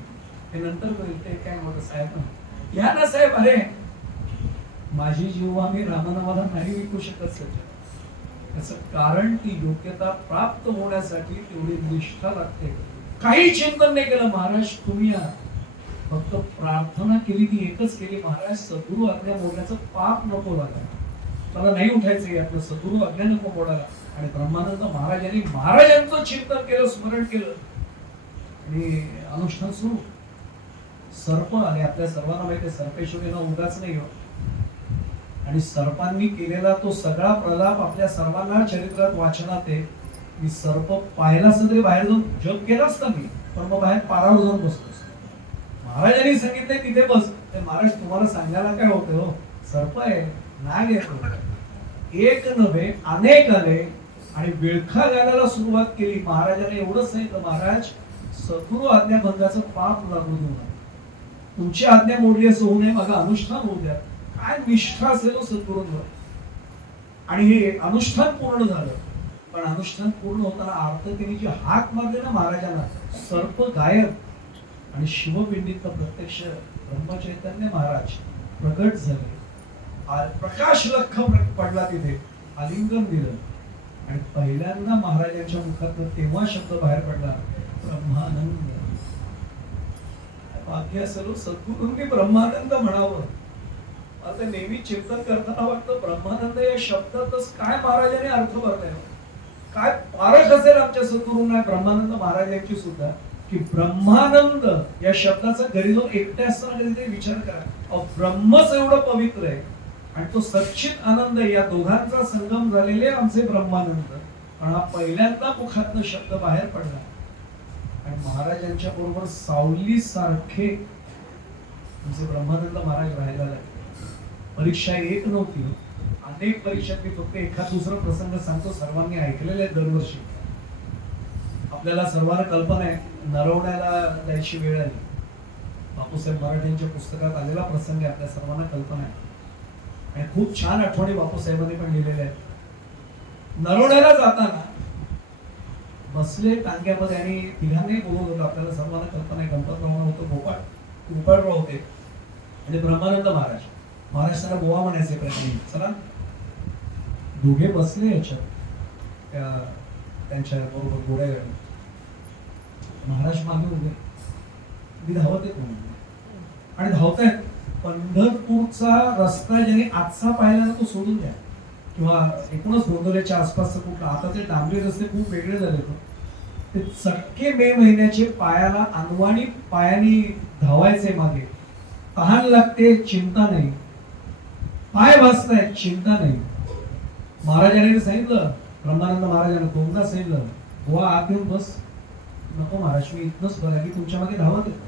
हे नंतर कळेल. ते काय म्हणतो साहेब या ना साहेब, अरे माझी जीवा मी रामनामाला नाही विकू शकत सध्या. त्याचं कारण ती योग्यता प्राप्त होण्यासाठी तेवढी निष्ठा लागते. काही चिंतन नाही केलं, महाराज तुम्ही या, फक्त प्रार्थना केली, ती एकच केली, महाराज सद्गुरु आज्ञा मोडण्याचं पाप नको लागायला, मला नाही उठायचंय आपलं, सद्गुरु आज्ञा नको मोडायला. आणि ब्रह्मानंद महाराजांनी महाराजांचं चिंतन केलं, स्मरण केलं आणि अनुष्ठान सुरू. सर्प आले, आपल्या सर्वांना माहिती सर्पेश्वरीला उगाच नाही हो. आणि सर्पांनी केलेला तो सगळा प्रलाप आपल्या सर्वांना चरित्रात वाचनात आहे. मी सर्प पाहिला असं तरी बाहेर जाऊन जप केला असता मी, पण मग बाहेर पारावर जाऊन बसतो. महाराजांनी सांगितलंय तिथे बस. महाराज तुम्हाला सांगायला काय होतं हो, सर्प आहे, नाग येतो, एक नव्हे अनेक आले आणि विळखा घालायला सुरुवात केली. महाराजांनी एवढंच सांगितलं, महाराज सद्गुरु आज्ञाभंगाचं पाप लागू देऊ नका, तुमची आज्ञा मोडली असं होऊ नये, माझं अनुष्ठान होऊ द्या. काय निष्ठा असेल सद्गुरूंवर. आणि हे अनुष्ठान पूर्ण झालं. पण अनुष्ठान पूर्ण होताना आर्ततेने जी हाक मारली ना महाराजांना, सर्प गायब आणि शिवपिंडीत प्रत्यक्ष ब्रह्मचैतन्य महाराज प्रकट झाले. प्रकाश लख पडला तिथे, आलिंगन दिलं आणि पहिल्यांदा महाराजांच्या मुखातून तेव्हा शब्द बाहेर पडला, ब्रह्मानंद. वाक्य असेल सद्गुरूंनी ब्रह्मानंद म्हणावं. आता नेहमी चिंतन करताना वाटतं ब्रह्मानंद या शब्दातच काय महाराजांनी अर्थ भरलाय, काय पारख असेल आमच्या सद्गुरूंना ब्रह्मानंद महाराजांची सुद्धा, की ब्रह्मानंद या शब्दाचा घरी जाऊन एकट्या असताना कधीतरी विचार करा. ब्रह्मच एवढं पवित्र आहे आणि तो सच्चित आनंद, या दोघांचा संगम झालेले आमचे ब्रह्मानंद. पण हा पहिल्यांदा मुखातनं शब्द बाहेर पडला आणि महाराजांच्या बरोबर सावली सारखे आमचे ब्रह्मानंद महाराज राहायला लागले. परीक्षा एक नव्हती, अनेक परीक्षा. मी फक्त एखाद दुसरा प्रसंग सांगतो, सर्वांनी ऐकलेले आहे दरवर्षी. आपल्याला सर्वांना कल्पना आहे, नरवण्याला जायची वेळ आली. बापूसाहेब मराठेंच्या पुस्तकात आलेला प्रसंग आहे, आपल्या सर्वांना कल्पना आहे आणि खूप छान आठवणी बापूसाहेबांनी पण लिहिलेल्या आहेत. नरवण्याला जाताना बसले टांग्यामध्ये आणि तिघांनाही बोलवलं होतं, आपल्याला सर्वांना कल्पना आहे. गणपतराव होतं, गोपाळराव होते आणि ब्रह्मानंद महाराज. महाराष्ट्राला गोवा म्हणायचे प्रश्न. चला दोघे बसले याच्यात त्यांच्या बरोबर घोड्यावर. महाराज मागे उभे, मी धावत येतो आणि धावतायत. पंढरपूरचा रस्ता ज्याने आजचा पाहिला ना तो सोडून द्या, किंवा एकूणच गोंदवल्याच्या आसपासचा कुठला, आता ते डांबरी रस्ते खूप वेगळे झाले. ते चटके मे महिन्याचे पायाला अनवाणी पायानी धावायचे मागे. तहान लागते चिंता नाही, पाय भासतायत चिंता नाही. महाराजांनी सांगितलं, ब्रह्मानंद महाराजांना दोनदा सांगितलं, बुवा आत येऊन बस. नको महाराज, मी इथनच बघा की तुमच्या मागे धावत येतो.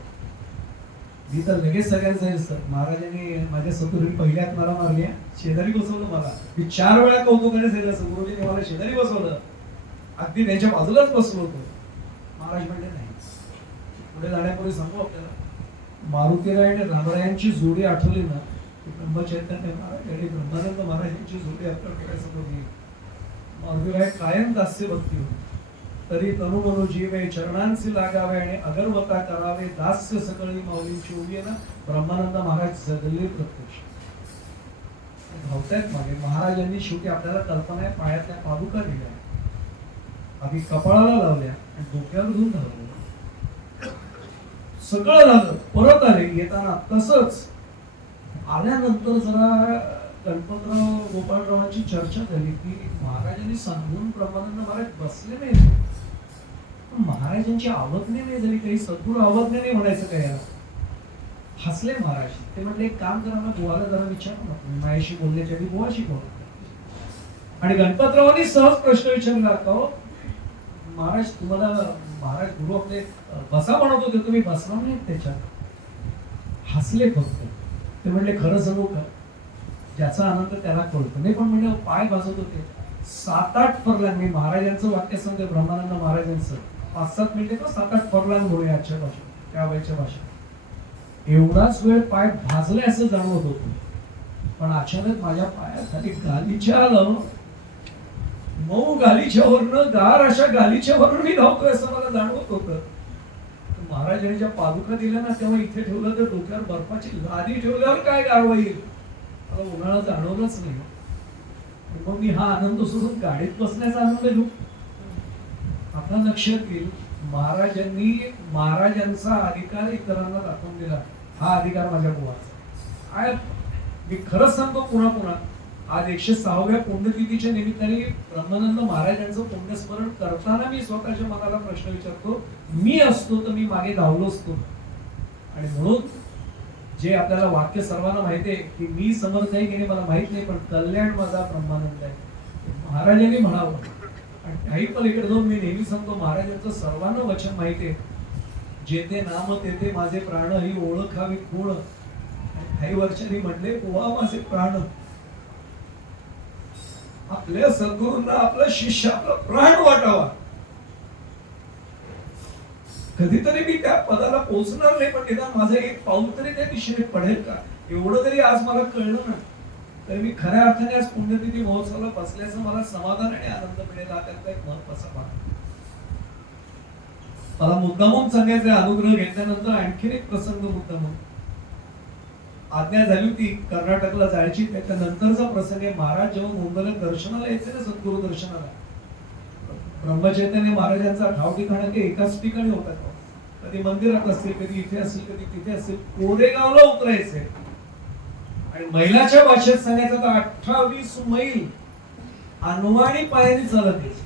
मी तर लगेच सगळ्यांना सांगितलं. महाराजांनी माझ्या सद्गुरूंनी पहिल्यात मला मारली, शेजारी बसवलं मला. मी 4 वेळा कौतुकाने सांगितलं, सद्गुरूजीने मला शेजारी बसवलं, अगदी त्यांच्या बाजूलाच बसलो होतो. महाराज म्हणले नाही. पुढे जाण्यापूर्वी सांगू आपल्याला, मारुतीराय आणि रामरायांची जोडी आठवली ना, ब्रह्मचैतन्य महाराज आणि ब्रह्मानंद महाराजांची जोडी आपल्या डोळ्यासमोर येईल. मारुतीराय कायम दास्य भक्ती होती. तरी तनु मनो जीवे चरणांसी लागावे आणि अगरवता करावे, दास्य सकळी माऊलींची उभी आहे ना. ब्रह्मानंद महाराज जगले प्रत्यक्ष धावतायत मागे. महाराजांनी शेवटी आपल्याला कल्पना आहे, पायातल्या पादुका दिल्या, आधी कपाळाला लावल्या आणि डोक्यावर घेऊन धावले. सगळं झालं, परत आले. येताना तसंच आल्यानंतर जरा गणपतराव गोपाळरावांची चर्चा झाली की महाराजांनी सांगून ब्रह्मानंद महाराज बसले नाही, महाराजांची आवडणे नाही झाली, काही सद्गुरू आवडणे नाही म्हणायचं काय याला. हसले महाराज. ते म्हटले एक काम करा ना, बुवाला जरा विचारा ना, माझ्याशी बोलण्याच्या आधी बुवाशी बोला. आणि गणपतरावांनी सहज प्रश्न विचारला, का हो महाराज तुम्हाला महाराज गुरु आपले बसा म्हणत होते, तुम्ही बसला नाही त्याच्यात. हसले फक्त. ते म्हणले खरं सांगू का, ज्याचा आनंद त्याला कळतो नाही. पण म्हणजे पाय भाजत होते. 7-8 फरलांग, मी महाराजांचं वाक्य सांगते, ब्रह्मानंद महाराजांचं 5-7 मिनिटे का 7-8 फरलांग होणे आजच्या भाषेत, त्या वेळच्या भाषेत. एवढाच वेळ पाय भाजले असं जाणवत होतं. पण अचानक माझ्या पायाखाली गालीच्या आलं, मऊ गालीच्या वरनं, गार अशा गालीच्या वरून मी धावतोय असं मला जाणवत होतं. महाराजांनी ज्या पादुका दिल्या ना, तेव्हा इथे ठेवलं तर डोक्यावर बर्फाची लादी ठेवल्यावर काय गारवा येईल, मला उन्हाळा जाणवलंच नाही. मग मी हा आनंद सोडून गाडीत बसण्याचा आनंद घेऊ. आपला लक्षात येईल, महाराजांनी महाराजांचा अधिकार इतरांना दाखवून दिला. हा अधिकार माझ्या बुवाचा. मी खरंच सांगतो पुन्हा पुन्हा, आज 106व्या पुण्यतिथीच्या निमित्ताने ब्रह्मानंद महाराजांचं पुण्यस्मरण करताना मी स्वतःच्या मनाला प्रश्न विचारतो, मी असतो तर मी मागे धावलो असतो. आणि म्हणून जे आपल्याला वाक्य सर्वांना माहिती आहे की मी समर्थ आहे की नाही मला माहित नाही, पण कल्याण माझा ब्रह्मानंद आहे, महाराजांनी म्हणावं. आणि काही पलीकडे जाऊन मी नेहमी सांगतो, महाराजांचं सर्वांना वचन माहिती आहे, जेथे नाम तेथे माझे प्राण, ही ओळखावी कोण. काही वर्षांनी म्हटले, बुवा माझे प्राण. आपल्या सद्गुरूंना आपला शिष्य आपला प्राण वाटावा. कधीतरी मी त्या पदाला पोहोचणार नाही, पण निदान माझं एक पाऊल तरी त्या दिशेने पडेल का, एवढं जरी आज मला कळलं ना, तर मी खऱ्या अर्थाने आज पुण्यतिथी महोत्सवाला बसल्याचं मला समाधान आणि आनंद मिळेल. हा त्याचा एक महत्वाचा भाग. मला मुद्दामून सांगायचं, अनुग्रह घेतल्यानंतर आणखीन एक प्रसंग मुद्दामून. आज्ञा झाली होती कर्नाटकला जायची, त्याच्यानंतरचा प्रसंग आहे. महाराज जेव्हा मुंबईला दर्शनाला यायचे ना, सद्गुरू दर्शनाला, ब्रह्मचैतन्य महाराजांचा ठाव ठिकाणा ते एकाच ठिकाणी होता. कधी मंदिरात असतील, कधी इथे असेल, कधी तिथे असेल. कोरेगावला उतरायचे आणि मैलाच्या भाषेत सांगायचं तर 28 मैल अनवाणी पायाने चालत यायचे.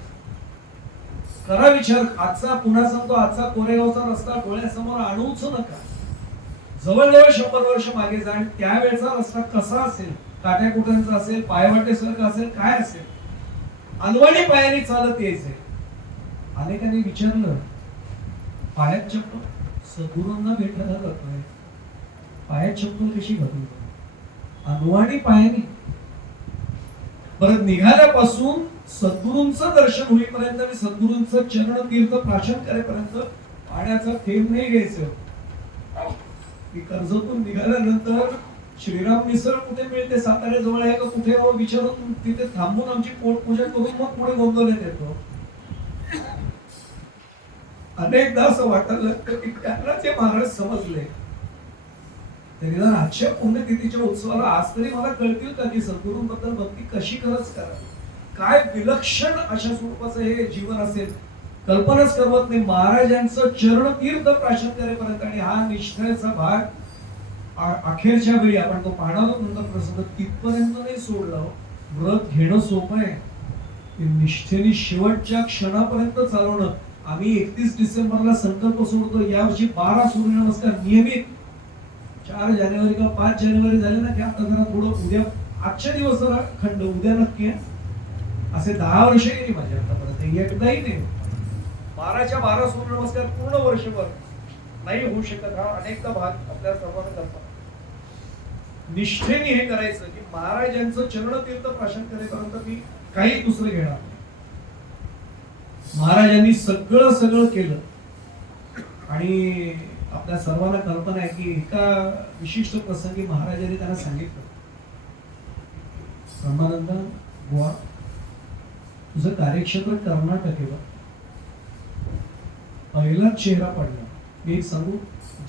करा विचार, आजचा पुन्हा सांगतो, आजचा कोरेगावचा रस्ता डोळ्यासमोर आणूच नका. जवळजवळ 100 वर्ष मागे जा आणि त्यावेळेचा रस्ता कसा असेल, काट्याकुट्यांचा असेल, पायवाटेसारखा असेल, काय असेल, अनवाणी पायाने चालत यायचे. अनेकांनी विचारलं, पायात चप्पल, सद्गुरूंना भेटायला जातोय, पायात चप्पल कशी घालून, अनवाणी पायाने. परत निघाल्यापासून सद्गुरूंचं दर्शन होईपर्यंत आणि सद्गुरूंचं चरण तीर्थ प्राशन करेपर्यंत पाण्याचा थेंब नाही घ्यायचं. कर्जतून निघाल्यानंतर श्रीराम मिसळ कुठे मिळते, साताऱ्याजवळ आहे का कुठे, विचारून तिथे थांबून आमची पोटपूजा करून मग पुढे गोंदवल्यात येतो. अनेकदा असं वाटायला लागतं की त्यांना जे महाराज समजले, तरी आजच्या पुण्यतिथीच्या उत्सवाला आज तरी मला कळतील का की सद्गुरूंबद्दल भक्ती कशी खरंच करा, काय विलक्षण अशा स्वरूपाचं हे जीवन असेल. कल्पनाच करवत नाही. महाराजांचं चरण तीर्थ प्राशन करेपर्यंत आणि हा निष्ठेचा भाग अखेरच्या वेळी आपण तो पाहणार आहोत नंतर प्रसंग, तिथपर्यंत नाही सोडलं. व्रत घेणं सोपं आहे, ते निष्ठेने शेवटच्या क्षणापर्यंत चालवणं. आम्ही 31 डिसेंबरला संकल्प सोडतो, यावर्षी 12 सूर्यनमस्कार नियमित. 4 जानेवारी किंवा 5 जानेवारी झाले ना की आता जरा थोडं उद्या, आजच्या दिवस जरा खंड, उद्या नक्की आहे. असे 10 वर्ष गेली माझ्या आतापर्यंत, एकदाही नाही. 12च्या 12 सूर्यनमस्कार पूर्ण वर्षभर नाही होऊ शकत. हा अनेकदा भाग आपल्या सर्वांना करतात. निष्ठेने हे करायचं की महाराजांचं चरणतीर्थ प्राशन करेपर्यंत मी काही दुसरं घेणार नाही. महाराजांनी सगळं केलं आणि आपल्या सर्वांना कल्पना आहे की एका विशिष्ट प्रसंगी महाराजांनी त्यांना सांगितलं, ब्रह्मानंद बुवा, तुझं कार्यक्षेत्र कर्नाटक आहे बा. पहिलाच चेहरा पडला. मी एक सांगू,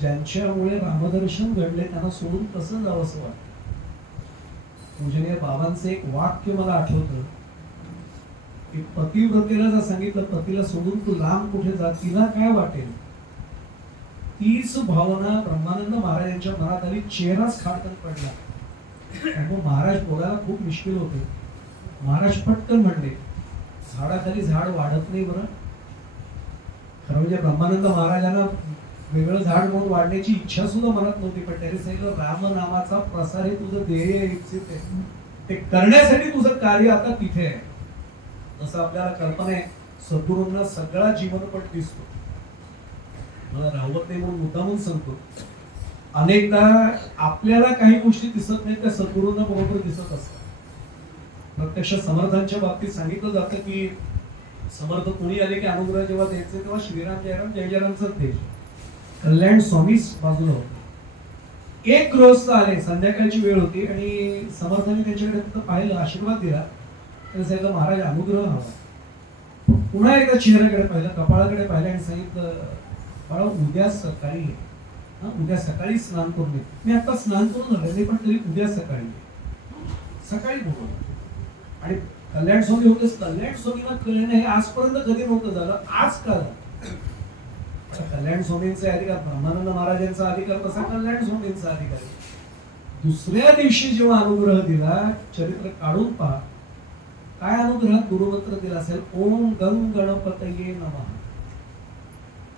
ज्यांच्यामुळे रामदर्शन घडले त्यांना सोडून कसं जावं असं वाटतं. पूजनीय बाबांचं एक वाक्य मला आठवतं की पतिव्रतेला जर सांगितलं पतीला सोडून तू लांब कुठे जा, तिला काय वाटेल. तीच भावना ब्रह्मानंद महाराजांच्या मनात आली. चेहराच खाडकन पडला. आणि महाराज बोलायला खूप मुश्किल होते. महाराज पटकन म्हणले, झाडाखाली झाड वाढत नाही बरं. खरं म्हणजे ब्रह्मानंद महाराजांना वेगळं झाड म्हणून वाढण्याची इच्छा सुद्धा मनात नव्हती, पण त्यांनी सांगितलं, रामनामाचा प्रसार हे तुझं ध्येय इच्छित आहे, ते करण्यासाठी तुझं कार्य आता तिथे आहे. जसं आपल्याला कल्पना आहे, सद्गुरूंना सगळा जीवनपट दिसतो. मला राहवत नाही म्हणून मुद्दामून सांगतो, अनेकदा आपल्याला काही गोष्टी दिसत नाही त्या सद्गुरूंना बरोबर दिसत असतात. प्रत्यक्ष समर्थांच्या बाबतीत सांगितलं जातं की समर्थ कोणी आले की अनुग्रह जेव्हा द्यायचे तेव्हा श्रीराम जयराम जय जयरामचाच द्यायचे. कल्याण स्वामीच बाजूला होते. एक गृहस्थ आले, संध्याकाळची वेळ होती आणि समर्थांनी त्यांच्याकडे फक्त पाहिलं, आशीर्वाद दिला. त्यांनी सांगितलं, महाराज अनुग्रह हवा. पुन्हा एकदा चेहऱ्याकडे पाहिलं, कपाळाकडे पाहिलं आणि सांगितलं, बाळा उद्या सकाळी, उद्या सकाळी स्नान करून ये. मी आता स्नान करून आले पण तरी उद्या सकाळी बोलू. आणि कल्याण स्वामी होते. कल्याण स्वामीला कळलं हे आजपर्यंत कधी नव्हतं झालं, आज का झालं. कल्याण स्वामींचा अधिकार, ब्रह्मानंद महाराजांचा अधिकार तसा कल्याण स्वामींचा अधिकार. दुसऱ्या दिवशी जेव्हा अनुग्रह दिला, चरित्र काढून पहा, काय अनुग्रह गुरुमंत्र दिला असेल, ओम गंग गणपतये नमः.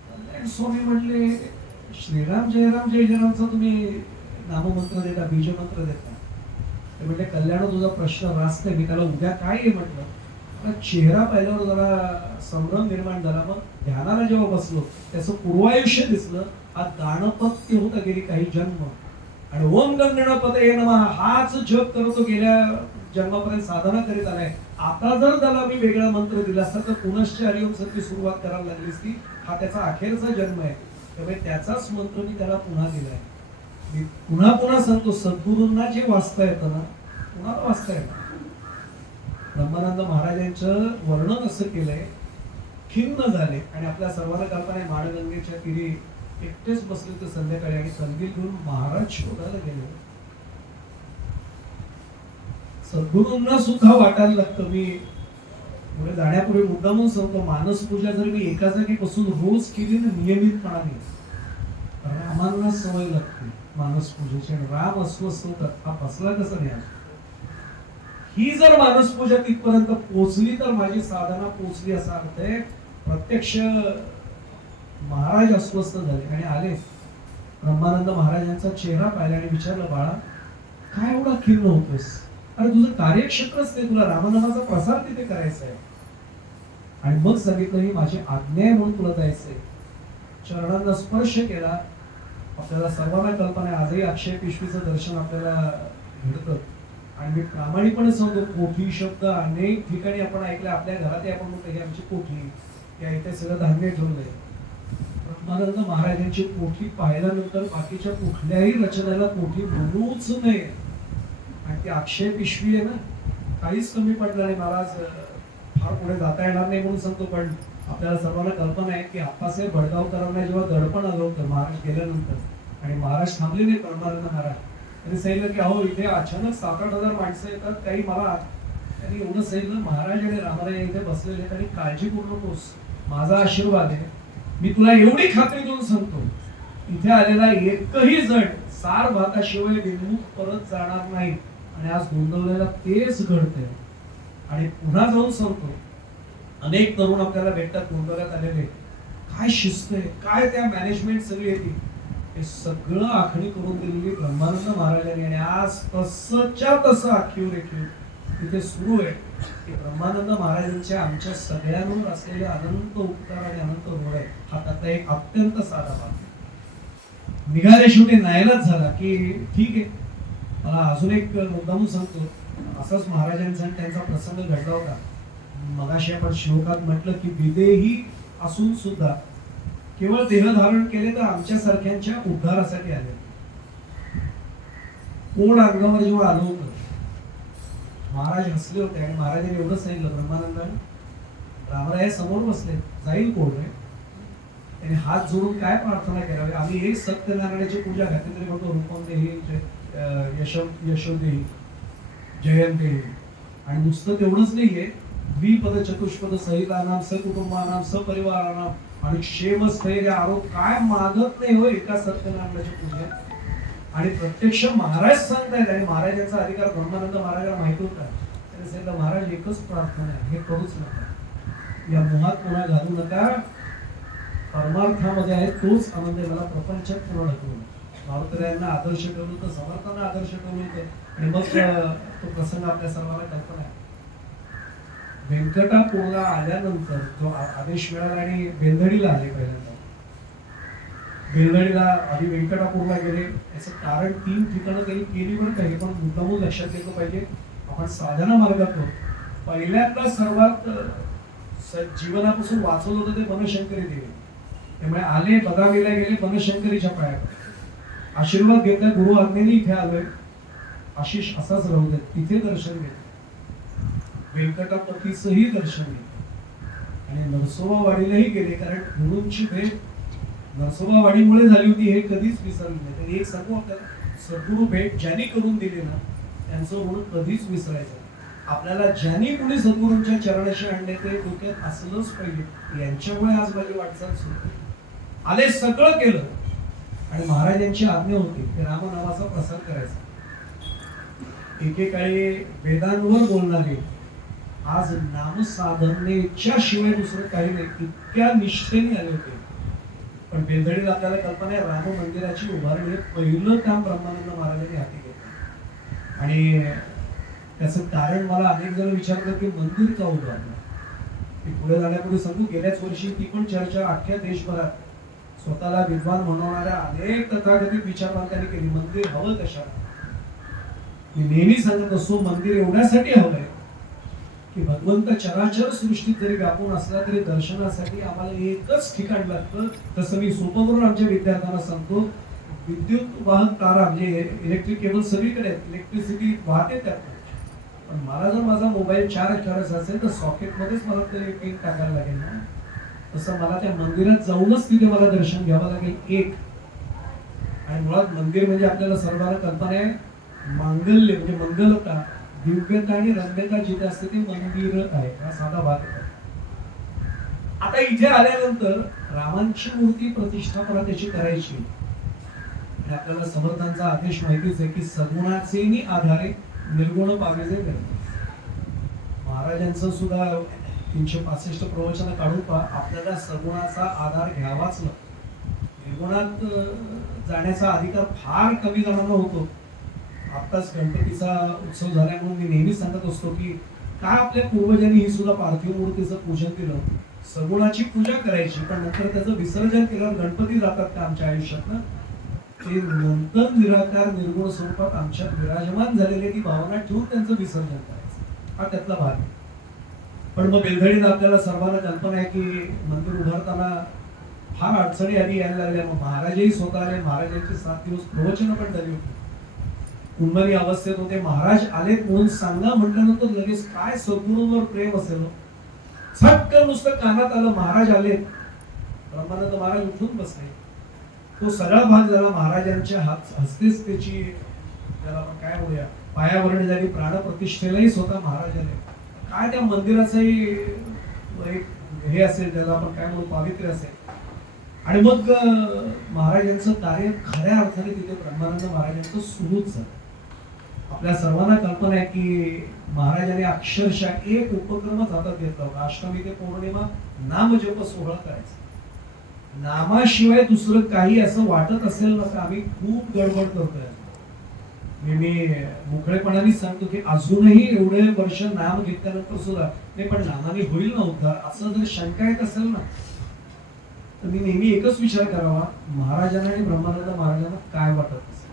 कल्याण स्वामी म्हणले, श्रीराम जयराम जय जयरामचा तुम्ही नाममंत्र देता, बीजमंत्र देता. ते म्हणजे कल्याण तुझा प्रश्न रास्त आहे, मी त्याला उद्या काय आहे म्हटलं. चेहरा पाहिल्यावर जरा संभ्रम निर्माण झाला. मग ध्यानाला जेव्हा बसलो त्याचं पूर्वायुष्य दिसलं. हा दानपत्य होता गेली काही जन्म, आणि ओम गणपतये नमः हाच जप करतो गेल्या जन्मापर्यंत साधना करीत आलाय. आता जर त्याला मी वेगळा मंत्र दिला असता तर पुनश्च हरिओम सारखी सुरुवात करायला लागली असती. हा त्याचा अखेरचा जन्म आहे, त्यामुळे त्याचाच मंत्र मी त्याला पुन्हा दिलाय. मी पुन्हा सांगतो, सद्गुरूंना जे वाचता येतं ना, कुणाला वाचता येतं. ब्रह्मानंद महाराजांचं वर्णन असं केलंय, खिन्न झाले आणि आपल्या सर्वांना कल्पना आहे, माणगंगेच्या तीरी एकटेच बसले तर संध्याकाळी आणि कंदील घेऊन महाराज शोधायला गेले. सद्गुरूंना सुद्धा वाटायला लागतं. मी पुढे जाण्यापूर्वी मुद्दामून सांगतो, मानस पूजा जर मी एका जागी बसून रोज केली ना नियमितपणाने, रामांना सवय लागते मानस पूजेची. राम अस्वस्थ होतात, हा फसला कसा नाही. ही जर मानस पूजा तिथपर्यंत पोहोचली तर माझी साधना पोहोचली असा अर्थ आहे. प्रत्यक्ष महाराज अस्वस्थ झाले आणि आले. ब्रह्मानंद महाराजांचा चेहरा पाहिला आणि विचारलं, बाळा काय एवढा खिन्न होतोस. अरे तुझं कार्यक्षेत्रच ते, तुला रामनामाचा प्रसार तिथे करायचा आहे. आणि मग सांगितलं, ही माझी आज्ञा आहे म्हणून तुला जायचंय. चरणांना स्पर्श केला. आपल्याला सर्वांना कल्पना आहे, आजही अक्षय पिशवीचं दर्शन आपल्याला घडतं. आणि मी प्रामाणिकपणे सांगतो, कोठी शब्द अनेक ठिकाणी आपण ऐकले. आपल्या घरातही आपण म्हणतो ही आमची कोठी, या इथे सगळं धान्य ठेवलंय. ब्रह्मानंद महाराजांची कोठी पाहिल्यानंतर बाकीच्या कुठल्याही रचनेला कोठी म्हणूच नये. आणि ती अक्षय पिशवी आहे ना, काहीच कमी पडलं नाही. महाराज फार पुढे जाता येणार नाही म्हणून सांगतो, पण आपल्याला सर्वांना कल्पना आहे की आप्पासाहेब भडगावकरांना जेव्हा दडपण आलं होतं महाराज गेल्यानंतर आणि महाराज थांबले नाही, ब्रह्मानंद महाराज त्यांनी सांगितलं की अहो इथे अचानक 7-8 हजार माणसं येतात, काही मला त्यांनी एवढं सांगितलं, महाराज आणि रामराय इथे बसलेले आहेत आणि काळजी करू नकोस, माझा आशीर्वाद आहे, मी तुला एवढी खात्री देऊन सांगतो, इथे आलेला एकही जण सार भाताशिवाय विमुख परत जाणार नाही. आणि आज गोंदवलेला तेच घडतंय. आणि पुन्हा जाऊन सांगतो, अनेक तरुण आपल्याला भेटतात गोंदवल्यात आलेले, काय शिस्त आहे, काय त्या मॅनेजमेंट सगळी येते, हे सगळं आखणी करून दिलेली ब्रह्मानंद महाराजांनी. आणि आज तसंच्या तसं आखीव रेखीव तिथे सुरू आहे की ब्रह्मानंद महाराजांच्या आमच्या सगळ्यांवर असलेले अनंत उपकार आणि अनंत ऋण आहे. हा त्यातला एक अत्यंत साधा भाग. निघाले शेवटी नायलाच झाला की ठीक आहे. मला अजून एक मुद्दामून सांगतो, असाच महाराजांचा आणि त्यांचा प्रसंग घडला होता. मगाशी आपण श्लोकात म्हटलं की विदेही असून सुद्धा केवळ देह धारण केले तर आमच्या सारख्यांच्या उद्धारासाठी आले. कोण अंगावर जेव्हा आलं होतं, महाराज हसले होते आणि महाराजांनी एवढं सांगितलं, ब्रह्मानंदाने रामराय समोर बसले, जाईल कोण रे. त्यांनी हात जोडून काय प्रार्थना करावी, आम्ही एक सत्यनारायणाची पूजा घातली तरी म्हणतो रूपम देही यशोदेही जयंती. आणि नुसतं तेवढंच नाहीये, द्विपद चतुष्पद सहितानाम सकुटुंबानाम सपरिवारानाम आणि क्षेमस्थैर्य आरोप काय मागत नाही हो एका सत्यनारायणाच्या पूजेत. आणि प्रत्यक्ष महाराज सांगतायत आणि महाराजांचा अधिकार ब्रह्मानंद महाराजांना माहिती होता. त्यांनी सांगितलं, महाराज एकच प्रार्थना आहे, हे करूच नका, या मोहात पुन्हा घालू नका, परमार्थामध्ये आहे तोच आनंद आहे, मला प्रपंचात पुन्हा ढकलू नका. मारुतीरायांना आदर्श ठेवलं होतं, समर्थांना आदर्श ठेवलं होतं. आणि मग तो प्रसंग आपल्या सर्वांना कल्पना आहे. व्यंकटापूरला आल्यानंतर जो आदेश मिळाला आणि बेंधडीला आले पहिल्यांदा. बेंधडीला आधी व्यंकटापूरला गेले. याचं कारण 3 ठिकाणं त्यांनी केली बरं का, हे पण मुद्दामून लक्षात घेतलं पाहिजे. आपण साधना मार्गात पहिल्यांदा सर्वात जीवनापासून वाचवलं होतं ते बनशंकरी देवी. त्यामुळे आले, बदामीला गेले, बनशंकरीच्या पायात आशीर्वाद घेतला, गुरु आज्ञेने इथे आलोय, आशिष असाच राहू दे. तिथे दर्शन घेतलं, व्यंकटापतीचंही दर्शन घेतलं आणि नरसोबावाडीलाही गेले. कारण गुरूंची भेट नरसोबावाडीमुळे झाली होती हे कधीच विसरले नाही. तर एक सांगू आपल्याला, सद्गुरू भेट ज्यांनी करून दिली ना त्यांचं ऋण कधीच विसरायचं. आपल्याला ज्यांनी कुणी सद्गुरूंच्या चरणाशी आणले ते डोक्यात असलंच पाहिजे, यांच्यामुळे आज माझी वाटचाल सुरू आले, सगळं केलं. आणि महाराजांची आज्ञा होती की रामनामाचा प्रसार करायचा. एकेकाळी वेदांवर बोलणारे आज नामसाधनेच्या शिवाय दुसरं काही नाही, इतक्या निष्ठेने आले होते. पण बेंधडीला आपल्याला कल्पना आहे, राम मंदिराची उभारणी पहिलं काम ब्रह्मानंद महाराजांनी हाती घेतलं. आणि त्याचं कारण मला अनेक जण विचारलं की मंदिर का उभारलं. मी पुढे जाण्यापूर्वी सांगू, गेल्याच वर्षी ती पण चर्चा अख्ख्या देशभरात स्वतःला विद्वान म्हणवणाऱ्या अनेक तथाकथित विचारवंतांनी केली, मंदिर हवं कशाला. मी नेहमी सांगत असतो, मंदिर एवढ्यासाठी हवंय की भगवंत चराचर सृष्टीत जरी व्यापून असला तरी दर्शनासाठी आम्हाला एकच ठिकाण लागतं. तसं मी सोपं करून आमच्या विद्यार्थ्यांना सांगतो, विद्युत वाहक तारा म्हणजे इलेक्ट्रिक केबल सगळीकडे आहेत, इलेक्ट्रिसिटी वाहते त्यात. पण मला जर माझा मोबाईल चार्ज करायचा असेल तर सॉकेटमध्येच मला तरी पिन टाकायला लागेल ना. तसं मला त्या मंदिरात जाऊनच तिथे मला दर्शन घ्यावं लागेल एक. आणि मुळात मंदिर म्हणजे आपल्याला सर्वांना कल्पना आहे, मांगल्य म्हणजे मंगलता, दिव्यता आणि रम्यता जिथे असते ते मंदिर आहे. हा साधा भाग आहे. आता इथे आल्यानंतर रामांची मूर्ती प्रतिष्ठापना त्याची करायची. आणि आपल्याला समर्थांचा आदेश माहितीच आहे की सगुणाचे आधारे निर्गुण पाविजे. महाराजांचं सुद्धा 365 प्रवचन काढून पहा, आपल्याला सगुणाचा आधार घ्यावाच लागतो. निर्गुणात जाण्याचा अधिकार फार कमी जणांना होतो. आत्ताच गणपतीचा उत्सव झाल्यामुळे मी नेहमी सांगत असतो की काय आपल्या पूर्वजांनी ही सुद्धा पार्थिव मूर्तीचं पूजन केलं, सगुणाची पूजा करायची, पण नंतर त्याचं विसर्जन केल्यावर गणपती जातात का आमच्या आयुष्यात ना, ते नंतर निराकार निर्गुण स्वरूपात आमच्यात विराजमान झालेली ती भावना ठेवून त्यांचं विसर्जन करायचं, हा त्यातला भाग आहे. पण मग बेंधडीत आपल्याला सर्वांना कल्पना आहे की मंदिर उभारताना फार अडचणी आधी यायला लागल्या. मग महाराजही स्वतः आले, महाराजांची 7 दिवस प्रवचन पण झाली होती. कुंभरी अवस्थेत होते, महाराज आलेत म्हणून सांगा म्हटल्यानंतर लगेच काय सद्गुरूंवर प्रेम असेल. झटकन नुसतं कानात आलं महाराज आलेत, ब्रह्मानंद महाराज उठून बसले. तो सगळा भाग झाला. महाराजांच्या हस्तेच त्याची त्याला आपण काय म्हणूया पायाभरणी झाली. प्राणप्रतिष्ठेलाही स्वतः महाराज आले. काय त्या मंदिराचंही एक हे असेल, त्याला आपण काय म्हणू, पावित्र्य असेल. आणि मग महाराजांचं कार्य खऱ्या अर्थाने तिथे ब्रह्मानंद महाराजांचं सुरूच झालं. आपल्या सर्वांना कल्पना आहे की महाराजांनी अक्षरशः एक उपक्रमच हातात घेतला होता. अष्टमी ते पौर्णिमा नामजप सोहळा करायचा. नामाशिवाय दुसरं काही असं वाटत असेल ना तर आम्ही खूप गडबड करतोय. मी मोकळेपणाने सांगतो की अजूनही एवढे वर्ष नाम घेतल्यानंतर सुद्धा नाही, पण नामाने होईल ना उद्धार, असं जर शंका येत असेल ना तर मी नेहमी एकच विचार करावा, महाराजांना आणि ब्रह्मानंद महाराजांना काय वाटत असेल.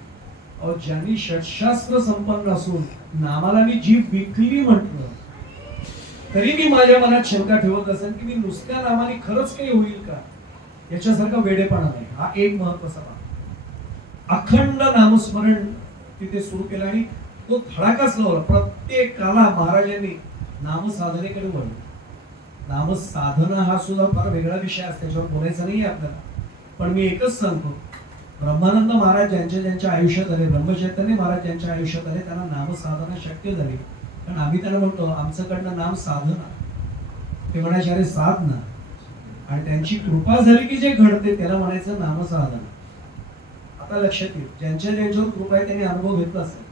अहो, ज्यांनी षटशास्त्र संपन्न असून नामाला मी जीभ विकली म्हटलं तरी मी माझ्या मनात शंका ठेवत असेल की मी नुसत्या नामाने खरंच काही होईल का, याच्यासारखा वेडेपणा नाही. हा एक महत्वाचा भाग. अखंड नामस्मरण तिथे सुरू केलं आणि तो धडाकाच लावला. प्रत्येकाला महाराजांनी नामसाधनेकडे वळलं. नामसाधना हा सुद्धा फार वेगळा विषय असतो, त्याच्यावर बोलायचा नाही आपल्याला. पण मी एकच सांगतो, ब्रह्मानंद महाराज ज्यांच्या आयुष्यात आले, ब्रह्मचैतन्य महाराज ज्यांच्या आयुष्यात आले, त्यांना नामसाधना शक्य झाली. कारण आम्ही त्यांना म्हणतो आमच्याकडनं नाम साधना, ते म्हणायचे अरे साधना. आणि त्यांची कृपा झाली की जे घडते त्याला म्हणायचं नामसाधना. आता लक्षात येईल, ज्यांच्यावर कृपा आहे त्यांनी अनुभव घेतला असेल.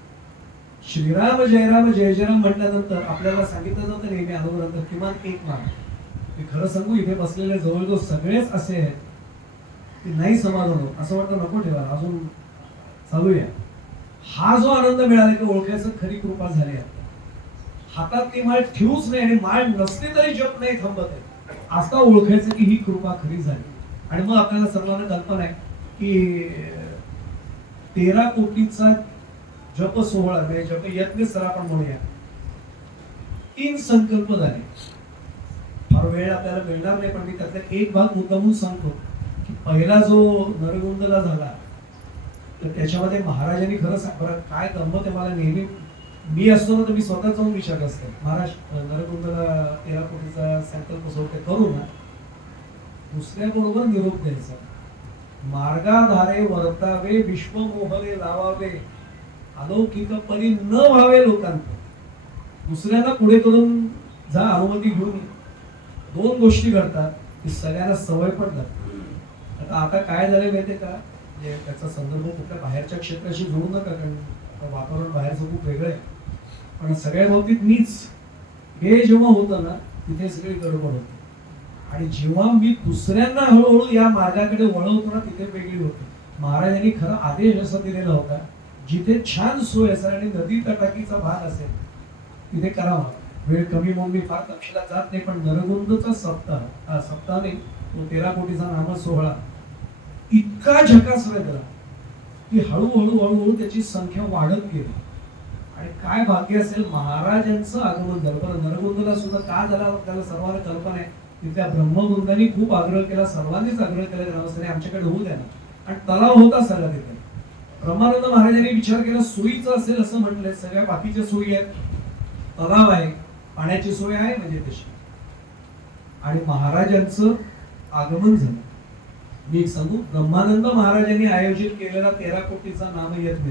श्रीराम जय जयराम म्हटल्यानंतर आपल्याला सांगितलं जातं नेहमी अनुग्रंथ किमान एक मान. मी खरं सांगू, इथे बसलेले जवळजवळ सगळेच असे आहेत की नाही समाधान होत, असं वाटतं नको ठेवा, अजून चालूया. हा जो आनंद मिळाला की ओळखायचं खरी कृपा झाली आहे. हातात ती माळ ठेवूच नाही आणि माळ नसली तरी जप नाही थांबत आहे, आता ओळखायचं की ही कृपा खरी झाली. आणि मग आपल्याला सर्वांना कल्पना आहे की 13 कोटीचा जप सोहळा, म्हणजे जप यज्ञ सर आपण म्हणूया, 3 संकल्प झाले. फार वेळ आपल्याला मिळणार नाही, पण मी त्यातला एक भाग मुद्दामून सांगतो की पहिला जो नरगुंदला झाला तर त्याच्यामध्ये महाराजांनी खरं बरं काय गंमत आहे, मला नेहमी मी असतो ना तर मी स्वतः जाऊन विचारत असतो, महाराज नरगुंदला 13 कोटीचा संकल्प सोहळा करू ना, दुसऱ्या बरोबर निरोप द्यायचा, मार्गाधारे वर्तावे विश्व मोहरे लावावे अलौकिक परी न व्हावे लोकांना. दुसऱ्यांना पुढे करून जा, अनुमती घेऊन. 2 गोष्टी घडतात की सगळ्यांना सवय पण लागते. आता काय झालं माहितीये का, म्हणजे त्याचा संदर्भ कुठल्या बाहेरच्या क्षेत्राशी जोडू नका, कारण वातावरण बाहेरचं खूप वेगळं आहे. पण सगळ्या बाबतीत मीच हे जेव्हा होतं ना तिथे सगळी गडबड होती. आणि जेव्हा मी दुसऱ्यांना हळूहळू या मार्गाकडे वळवतो ना तिथे वेगळी होती. महाराजांनी खरा आदेश असा दिलेला होता, जिथे छान सोय असेल आणि नदी तटाकीचा भाग असेल तिथे करावा. वेळ कमी म्हणून मी फार तपशिलात जात नाही, पण नरगुंदचा सप्ताह नाही, तो 13 कोटीचा नाम सोहळा इतका झकास वेगळा की हळूहळू हळूहळू त्याची संख्या वाढत गेली. आणि काय भाग्य असेल महाराजांचं आगमन झालं. पण नरगुंदला सुद्धा का झाला आपल्याला सर्वांना कल्पना आहे. तिथल्या ब्रह्मगुंदांनी खूप आग्रह केला, सर्वांनीच आग्रह केला ग्रामस्थांनी आमच्याकडे होऊ द्या ना. आणि तलाव होता सगळा तिथे. ब्रह्मानंद महाराजांनी विचार केला सोयीचं असेल असं म्हटलंय, सगळ्या बाकीच्या सोयी आहेत, तलाव आहे, पाण्याची सोय आहे म्हणजे तशी. आणि महाराजांचं आगमन झालं. मी एक सांगू, ब्रह्मानंद महाराजांनी आयोजित केलेला 13 कोटीचा नामयज्ञ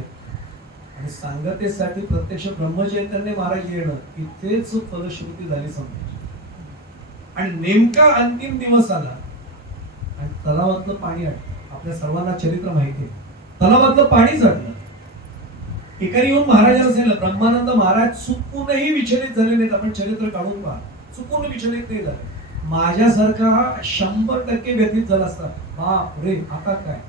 आणि सांगतेसाठी प्रत्यक्ष ब्रह्मचैतन्य महाराज येणं इथेच फलश्रुती झाली समजायची. आणि नेमका अंतिम दिवस आला आणि तलावातलं पाणी आटलं. आपल्या सर्वांना चरित्र माहिती आहे, तलावातलं पाणीच आटलं. एकाने येऊन महाराजांना सांगितलं, ब्रह्मानंद महाराज चुकूनही विचलित झाले नाहीत. आपण चरित्र काढून पहा, चुकून विचलित नाही झाले. माझ्यासारखा 100% व्यतीत झाला असता, बाप रे आता काय.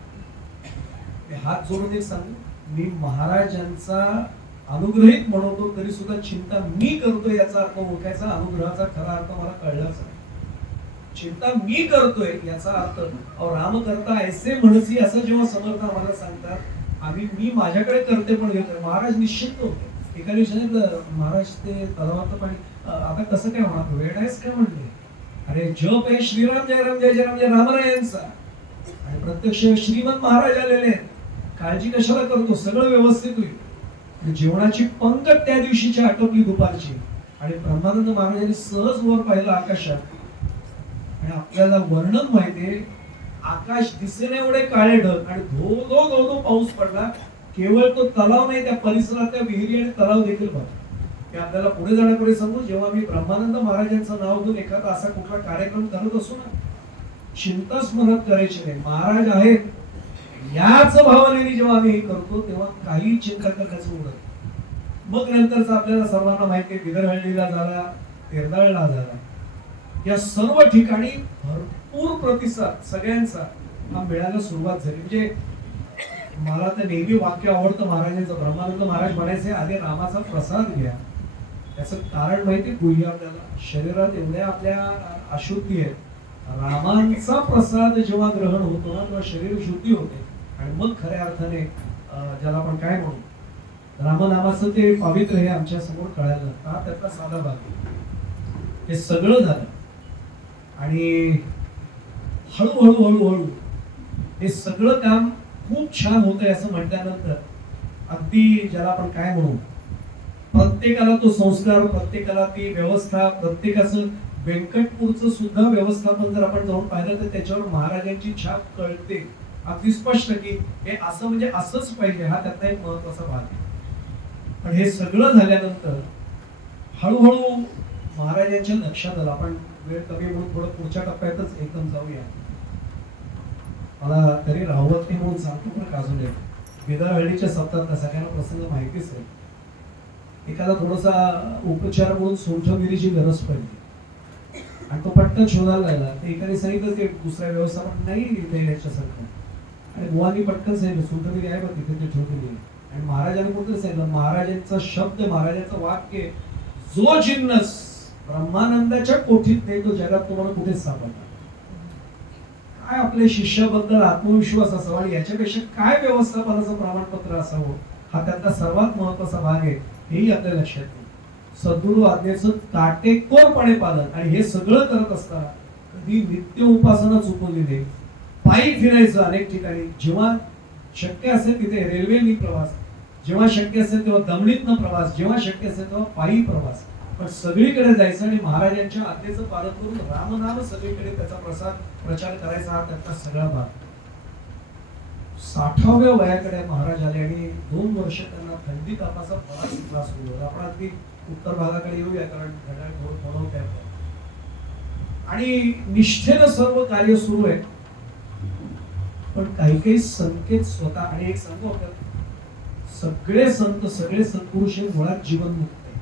हात जोडून एक सांगू, मी महाराजांचा अनुग्रहित म्हणतो तरी सुद्धा चिंता मी करतोय याचा अर्थ ओळखायचा, अनुग्रहाचा खरा अर्थ मला कळलाच नाही. चिंता मी करतोय याचा अर्थ राम करता ऐसे म्हणसी असं जेव्हा समर्थ आम्हाला सांगतात, आम्ही मी माझ्याकडे करते पण घेतोय. महाराज निश्चित होते. एका दिवशी महाराज ते तलावातलं पाणी आता कसं काय होणार, वेळ आहेस काय म्हणले. अरे जप आहे श्रीराम जय जयराम जय रामरायांचा. आणि प्रत्यक्ष श्रीमंत महाराज आलेले आहेत, काळजी कशाला करतो, सगळं व्यवस्थित होईल. जेवणाची पंगत त्या दिवशीची आटोपली दुपारची. आणि ब्रह्मानंद महाराजांनी सहज वर पाहिलं आकाशात. आणि आपल्याला वर्णन माहितीये, आकाश दिसेने एवढे काळे ढग आणि धो धो धो धो पाऊस पडला. केवळ तो तलाव नाही, त्या परिसरातल्या विहिरी आणि तलाव देखील बघा. हे आपल्याला पुढे जाण्यापुढे सांगू. जेव्हा मी ब्रह्मानंद महाराजांचं नाव घेऊन एखादा असा कुठला कार्यक्रम करत असो ना, चिंताच मनात करायची नाही. महाराज आहेत याच भावनेने जेव्हा आम्ही हे करतो तेव्हा काही चिंता करण्याचं उरत. मग नंतरच आपल्याला सर्वांना माहिती आहे, बिदरहळ्ळीला झाला, तेरदाळला झाला, या सर्व ठिकाणी भरपूर प्रतिसाद सगळ्यांचा हा मिळायला सुरुवात झाली. म्हणजे मला तर नेहमी वाक्य आवडतं महाराजांचं. ब्रह्मानंद महाराज म्हणायचे, आधी रामाचा प्रसाद घ्या. त्याचं कारण माहिती गुह्य आपल्याला, शरीरात एवढ्या आपल्या अशुद्धी आहेत. रामांचा प्रसाद जेव्हा ग्रहण होतो ना तेव्हा शरीर शुद्धी होते आणि मग खऱ्या अर्थाने ज्याला आपण काय म्हणू, रामनामाचं ते पावित्र्य हे आमच्या समोर कळायला लागतं. हा त्यातला साधा भाग. हे सगळं झालं आणि हळूहळू हळूहळू हे सगळं काम खूप छान होतंय असं म्हटल्यानंतर अगदी ज्याला आपण काय म्हणू, प्रत्येकाला तो संस्कार, प्रत्येकाला ती व्यवस्था, प्रत्येकाचं व्यंकटपूरचं सुद्धा व्यवस्थापन जर आपण जाऊन पाहिलं तर त्याच्यावर महाराजांची छाप कळते अगदी स्पष्ट की हे असं म्हणजे असंच पाहिजे. हा त्यातला एक महत्वाचा भाग आहे. पण हे सगळं झाल्यानंतर हळूहळू महाराजांच्या लक्षात आलं. आपण वेळ कमी म्हणून थोडं पुढच्या टप्प्यातच एकदम जाऊया. मला तरी राहवत नाही म्हणून सांगतो पण काजून आहे. बिदरहळ्ळीच्या सप्ताहात सगळ्यांना प्रसंग माहितीच आहे. एखादा थोडासा उपचार म्हणून सोंठगिरीची गरज पडली आणि तो पटकन शोधायला लागला. ते एकाने सांगितलं ते दुसऱ्या व्यवस्थापन नाही इथे याच्यासारखं, आणि बुवानी पटकन सांगितलं सोंठगिरी आहे बघ तिथे ते छोटी. आणि महाराजांनी कोणतं सांगितलं, महाराजांचा शब्द, महाराजांचं वाक्य, जो जिन्नस ब्रह्मानंदाच्या कोठीत नाही तो जगात तुम्हाला कुठेच सापडणार. काय आपल्या शिष्याबद्दल आत्मविश्वास असावा आणि याच्यापेक्षा काय व्यवस्थापनाचं प्रमाणपत्र असावं, हा त्यातला सर्वात महत्वाचा भाग आहे. हेही आपल्या लक्षात येईल. सद्गुरु आज्ञेचं काटेकोरपणे पालन. आणि हे सगळं करत असताना कधी नित्य उपासना चुकवली नाही. पायी फिरायचं अनेक ठिकाणी, जेव्हा शक्य असेल तिथे रेल्वेनी प्रवास, जेव्हा शक्य असेल तेव्हा दमणीतनं प्रवास, जेव्हा शक्य असेल तेव्हा पायी प्रवास, पण सगळीकडे जायचं आणि महाराजांच्या आज्ञेचं पालन करून रामनाम सगळीकडे त्याचा प्रचार करायचा. हा त्यातला सगळा भाग. 60व्या वयाकडे महाराज आले आणि 2 वर्ष त्यांना थंडी तापाचा बराच त्रास होतो. आपण अगदी उत्तर भागाकडे येऊया कारण घड्याळ थोडं आणि निष्ठेनं सर्व कार्य सुरू आहे. पण काही काही संकेत स्वतः, आणि एक सांगू आपल्याला, सगळे संत, सगळे सत्पुरुष हे मुळात जीवनमुक्त आहे.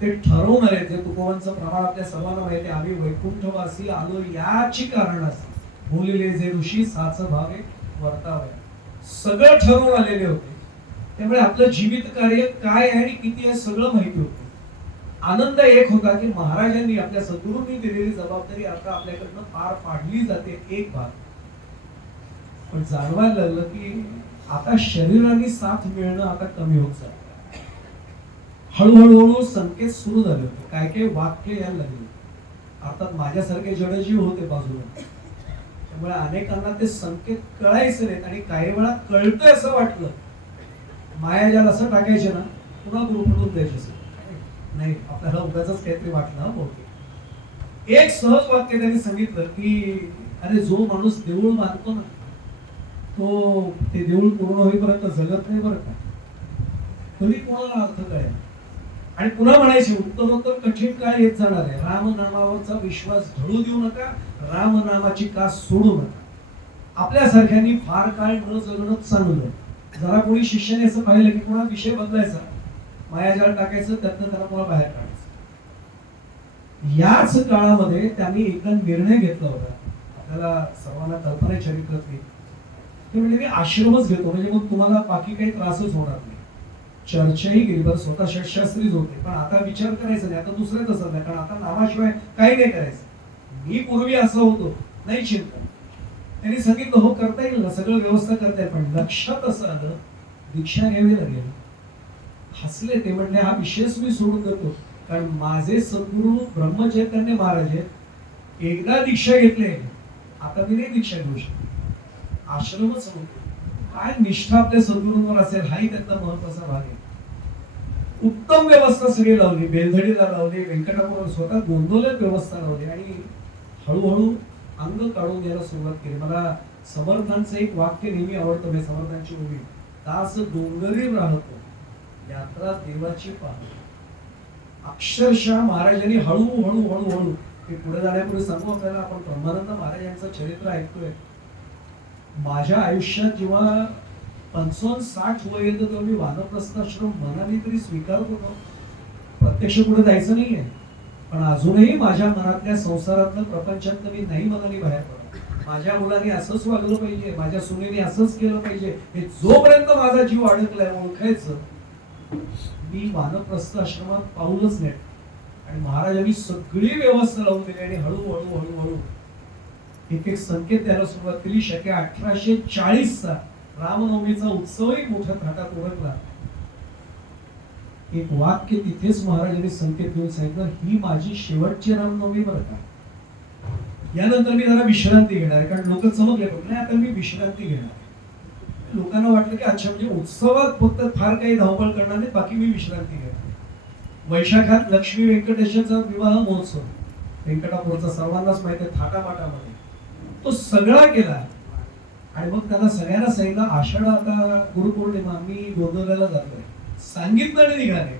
ते ठरवून आले. ते तुकोबांचं प्रमाण आपल्या सर्वांना माहिती आहे. आम्ही वैकुंठवासी आलो याची कारणासी, बोलिले जे ऋषी साच भावे वर्तावया. सगळं ठरवून आलेले होते. त्यामुळे आपलं जीवित कार्य काय आहे आणि किती आहे सगळं माहिती होतं. आनंद एक होता की महाराजांनी, आपल्या सद्गुरूंनी दिलेली जबाबदारी आता आपल्याकडनं पार पाडली जाते. एक भाग पण जाणवायला लागलं की आता शरीराने साथ मिळणं आता कमी होत चाललं. हळूहळू संकेत सुरू झाले होते. काय काय वाक्य यायला लागले. अर्थात माझ्यासारखे जडजीव होते बाजूला, त्यामुळे अनेकांना ते संकेत कळायचे नाहीत. आणि काही वेळा कळतंय असं वाटलं, मायाजाल असं टाकायचे ना, पुन्हा गुरुपडून द्यायचे असेल नाही, आपल्याला उगाचच काहीतरी वाटलं. हा बहुतेक एक सहज वाक्य त्यांनी सांगितलं की अरे जो माणूस देऊळ बांधतो ना तो ते देऊळ पूर्ण होईपर्यंत जगत नाही बरं का. कधी कोणाला अर्थ कळेल. आणि पुन्हा म्हणायचे, उत्तरोत्तर कठीण काळ येत जाणार आहे. रामनामावरचा विश्वास ढळू देऊ नका, रामनामाची कास सोडू नका. आपल्यासारख्यांनी फार काळ न जगणं चांगलं. जरा कोणी शिष्याने असं पाहिलं की पुन्हा विषय बदलायचा, मायाजाळ टाकायचं, त्यातनं त्याला पुन्हा बाहेर काढायचं. याच काळामध्ये त्यांनी एकदा निर्णय घेतला होता. आपल्याला सर्वांना कल्पना आहे चरित्रातली. ते म्हणजे मी आश्रमच घेतो, म्हणजे मग तुम्हाला बाकी काही त्रासच होणार नाही. चर्चाही केली, बरं स्वतः षटशास्त्रीच होते, पण आता विचार करायचा नाही, आता दुसऱ्याच असं नाही, कारण आता नामाशिवाय काही नाही करायचं. मी पूर्वी असं होतो, नाही चिंता. त्यांनी सांगितलं हो करता येईल ना, सगळं व्यवस्था करता येईल. पण लक्षात असं आलं दीक्षा घ्यावी लागेल. हसले ते, म्हणले हा विषयच मी सोडून देतो, कारण माझे सद्गुरू ब्रह्मचैतन्य महाराज आहेत. एकदा दीक्षा घेतली, आता मी नाही दीक्षा घेऊ शकतो. आश्रमच होतो. काय निष्ठा आपल्या सद्गुरूंवर असेल हाही त्यातला महत्वाचा भाग आहे. उत्तम व्यवस्था सगळी लावली, बेलधडीला लावली, व्यंकटापुरावर स्वतः गोंदवल्यात व्यवस्था लावली आणि हळूहळू अंग काढून द्यायला सुरुवात केली. मला समर्थांचं एक वाक्य नेहमी आवडतं. मी समर्थांची ओवी, दास डोंगरी राहतो यात्रा देवाची पाहणी. अक्षरशः महाराजांनी हळूहळू हळूहळू ते पुढे जाण्यापूर्वी सांगू आपल्याला, आपण ब्रह्मानंद महाराज यांचं चरित्र ऐकतोय. माझ्या आयुष्यात जेव्हा 55-60 वय येतं तेव्हा मी वानप्रस्थाश्रम मनाने तरी स्वीकारत होतो. प्रत्यक्ष पुढे जायचं नाहीये, पण अजूनही माझ्या मनातल्या संसारातलं प्रपंचातलं मी नाही मनाने बाहेर पडतो. माझ्या मुलाने असंच वागलं पाहिजे, माझ्या सुनेने असंच केलं पाहिजे, हे जोपर्यंत माझा जीव अडकलाय ओळखायचं, मी वानप्रस्थ आश्रमात पाऊलच नाही. आणि महाराजांनी सगळी व्यवस्था लावून दिली आणि हळूहळू हळूहळू एक एक संकेत द्यायला सुरुवात केली. शके 1840चा रामनवमीचा उत्सवही मोठ्या थाटात ओळखला. एक वाक्य तिथेच महाराजांनी संकेत देऊन सांगितलं, ही माझी शेवटची रामनवमी बरं का, यानंतर मी जरा विश्रांती घेणार. कारण लोक चमकले, नाही आता मी विश्रांती घेणार. लोकांना वाटलं की अच्छा म्हणजे उत्सवात फक्त फार काही धावपळ करणार नाही, बाकी मी विश्रांती घेणार. वैशाखात लक्ष्मी व्यंकटेशाचा विवाह महोत्सव व्यंकटापूरचा सर्वांनाच माहिती आहे, थाटामाटामध्ये तो सगळा केला. आणि मग त्यांना सगळ्यांना सांगितलं, आषाढ आता गुरुपौर्णिमा मी गोंधळाला जातोय. सांगितलं आणि निघाले.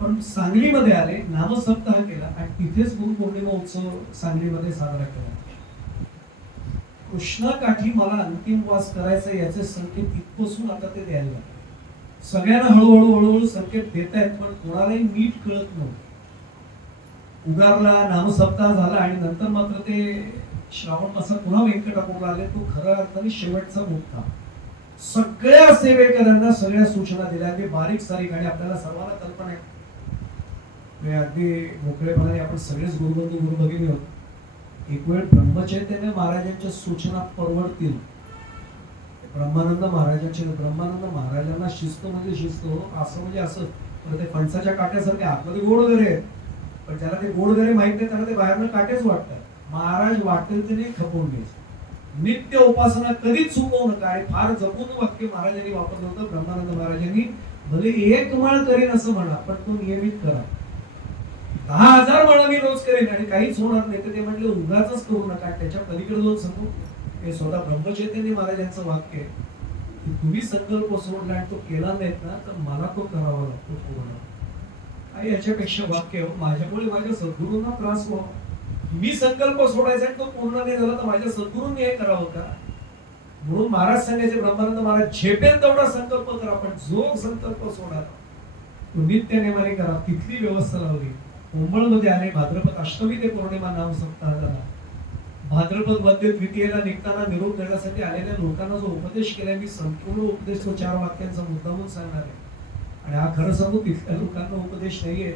पण सांगलीमध्ये आले, नामसप्ताह केला आणि तिथेच गुरुपौर्णिमा उत्सव सांगलीमध्ये साजरा केला. कृष्णाकाठी मला अंतिम वास करायचा याचे संकेत इथपासून आता ते द्यायला लागले. सगळ्यांना हळूहळू हळूहळू संकेत देत आहेत, पण कोणालाही नीट कळत नव्हतं. उगारला, नामसप्ताह झाला आणि नंतर मात्र ते श्रावण मासात पुन्हा व्यंकटापूरला आले. तो खऱ्या अर्थाने शेवटचा मुक्ता. सगळ्या सेवेकरांना सगळ्या सूचना दिल्या, अगदी बारीक सारीक. आणि आपल्याला सर्वांना कल्पना आहे, अगदी मोकळेपणाने आपण सगळेच गुरुबंधू गुरुभगिनी आहोत. एक वेळ ब्रह्मचैतन्य महाराजांच्या सूचना परवडतील. ब्रह्मानंद महाराजांना शिस्त म्हणजे शिस्त हो, असं म्हणजे असं. ते फणसाच्या काट्यासारखे आतमध्ये गोड गरे आहेत, पण ज्याला ते गोड गरे माहित नाही त्याला ते बाहेरनं काटेच वाटतात. महाराज वाटेल ते नाही खपवून घ्यायचं. नित्य उपासना कधीच चुकवू नका. आणि फार जपून वाक्य महाराजांनी वापरलं होतं. ब्रह्मानंद महाराजांनी भले एक माळ करेन असं म्हणा, पण तो नियमित करा. 10,000 माळा मी रोज करेन आणि काहीच होणार नाही, तर ते म्हटलं उगाच करू नका. त्याच्या पलीकडे जाऊन सांगू, हे स्वतः ब्रह्मचैतन्य महाराजांचं वाक्य आहे की तुम्ही संकल्प सोडला आणि तो केला नाहीत ना, तर मला तो करावा लागतो पूर्ण. आणि याच्यापेक्षा वाक्य, माझ्यामुळे माझ्या सद्गुरूंना त्रास व्हावा. मी संकल्प सोडायचा आणि तो पूर्ण नाही झाला तर माझ्या सद्गुरूंनी हे करावं का? म्हणून महाराज सांगायचे, ब्रह्मानंद महाराज, झेपेल तेवढा संकल्प करा, पण जो संकल्प सोडा तो नित्य नेमाने करा. तिथली व्यवस्था लावली. मुंबईमध्ये आले, भाद्रपद अष्टमी ते पौर्णिमा नाम सप्ताह झाला. भाद्रपद मध्ये द्वितीयेला निघताना निरोप देण्यासाठी आलेल्या लोकांना जो उपदेश केलाय, मी संपूर्ण उपदेश तो 4 वाक्यांचा मुद्दामून सांगणार आहे. आणि हा खरं सांगू, तिथल्या लोकांना उपदेश नाहीये,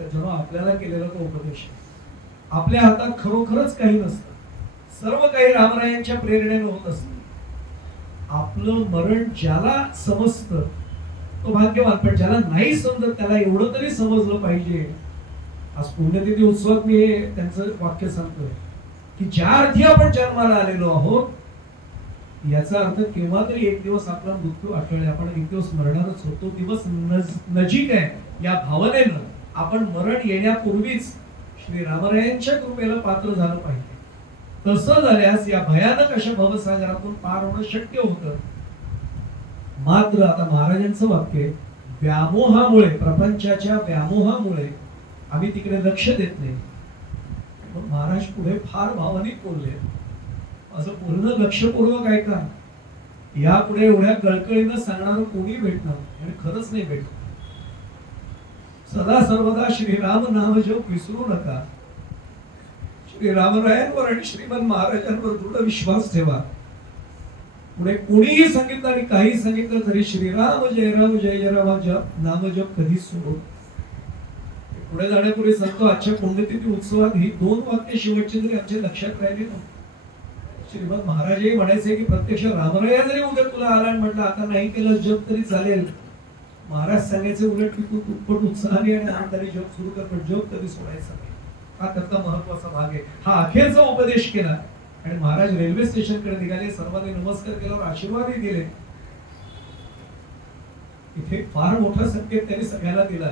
जेव्हा आपल्याला केलेला तो उपदेश आहे. आपल्या हातात खरोखरच काही नसतं, सर्व काही रामरायांच्या प्रेरणेने होत असतं. आपलं मरण ज्याला समजतं तो भाग्यवान, पण ज्याला नाही समजत त्याला एवढं तरी समजलं पाहिजे. आज पुण्यतिथी उत्सवात मी त्यांचं वाक्य सांगतोय की ज्या अर्थी आपण जन्माला आलेलो आहोत, याचा अर्थ केव्हा तरी एक दिवस आपला मृत्यू आठवले, आपण एक दिवस मरणारच होतो. दिवस नजीक आहे या भावनेनं आपण मरण येण्यापूर्वीच श्री रामरायांच्या कृपेला पात्र झालं पाहिजे. तसं झाल्यास या भयानक अशा भवसागरातून पार होणं शक्य होतं. मात्र आता महाराजांचं वाक्य, व्यामोहामुळे, प्रपंचाच्या व्यामोहामुळे आम्ही तिकडे लक्ष देत नाही. महाराज पुढे फार भावनिक बोलले, असं पूर्ण लक्षपूर्वक ऐका. यापुढे एवढ्या कळकळीनं सांगणारं कोणी भेटणार आणि खरंच नाही भेटत. सदा सर्वदा श्रीराम नाम जप विसरू नका. श्री रामरायांवर आणि श्रीमंत महाराजांवर दृढ विश्वास ठेवा. पुढे कोणीही सांगितलं आणि काही सांगितलं तरी श्रीराम जय राम जय जय राम जप नाम जप कधीच सोडू. पुढे जाण्यापूर्वी सांगतो, आजच्या पुण्यतिथी उत्सवात ही 2 वाक्य शेवटची जरी आमच्या लक्षात राहिली ना, श्रीमंत महाराजही म्हणायचे की प्रत्यक्ष रामराया जरी उद्या तुला आला आणि म्हटलं आता नाही केलं जप तरी चालेल, महाराज सांगायचे उलट की तू दुप्पट उत्साहाने आणि आनंदाने जप सुरू कर, पण जप कधी सोडायचा नाही. हा त्याचा महत्वाचा भाग आहे. हा अखेरचा उपदेश केला आणि महाराज रेल्वे स्टेशन कडे निघाले. सर्वांनी नमस्कार केल्यावर आशीर्वादही दिले. इथे फार मोठा संकेत त्यांनी सगळ्यांना दिला,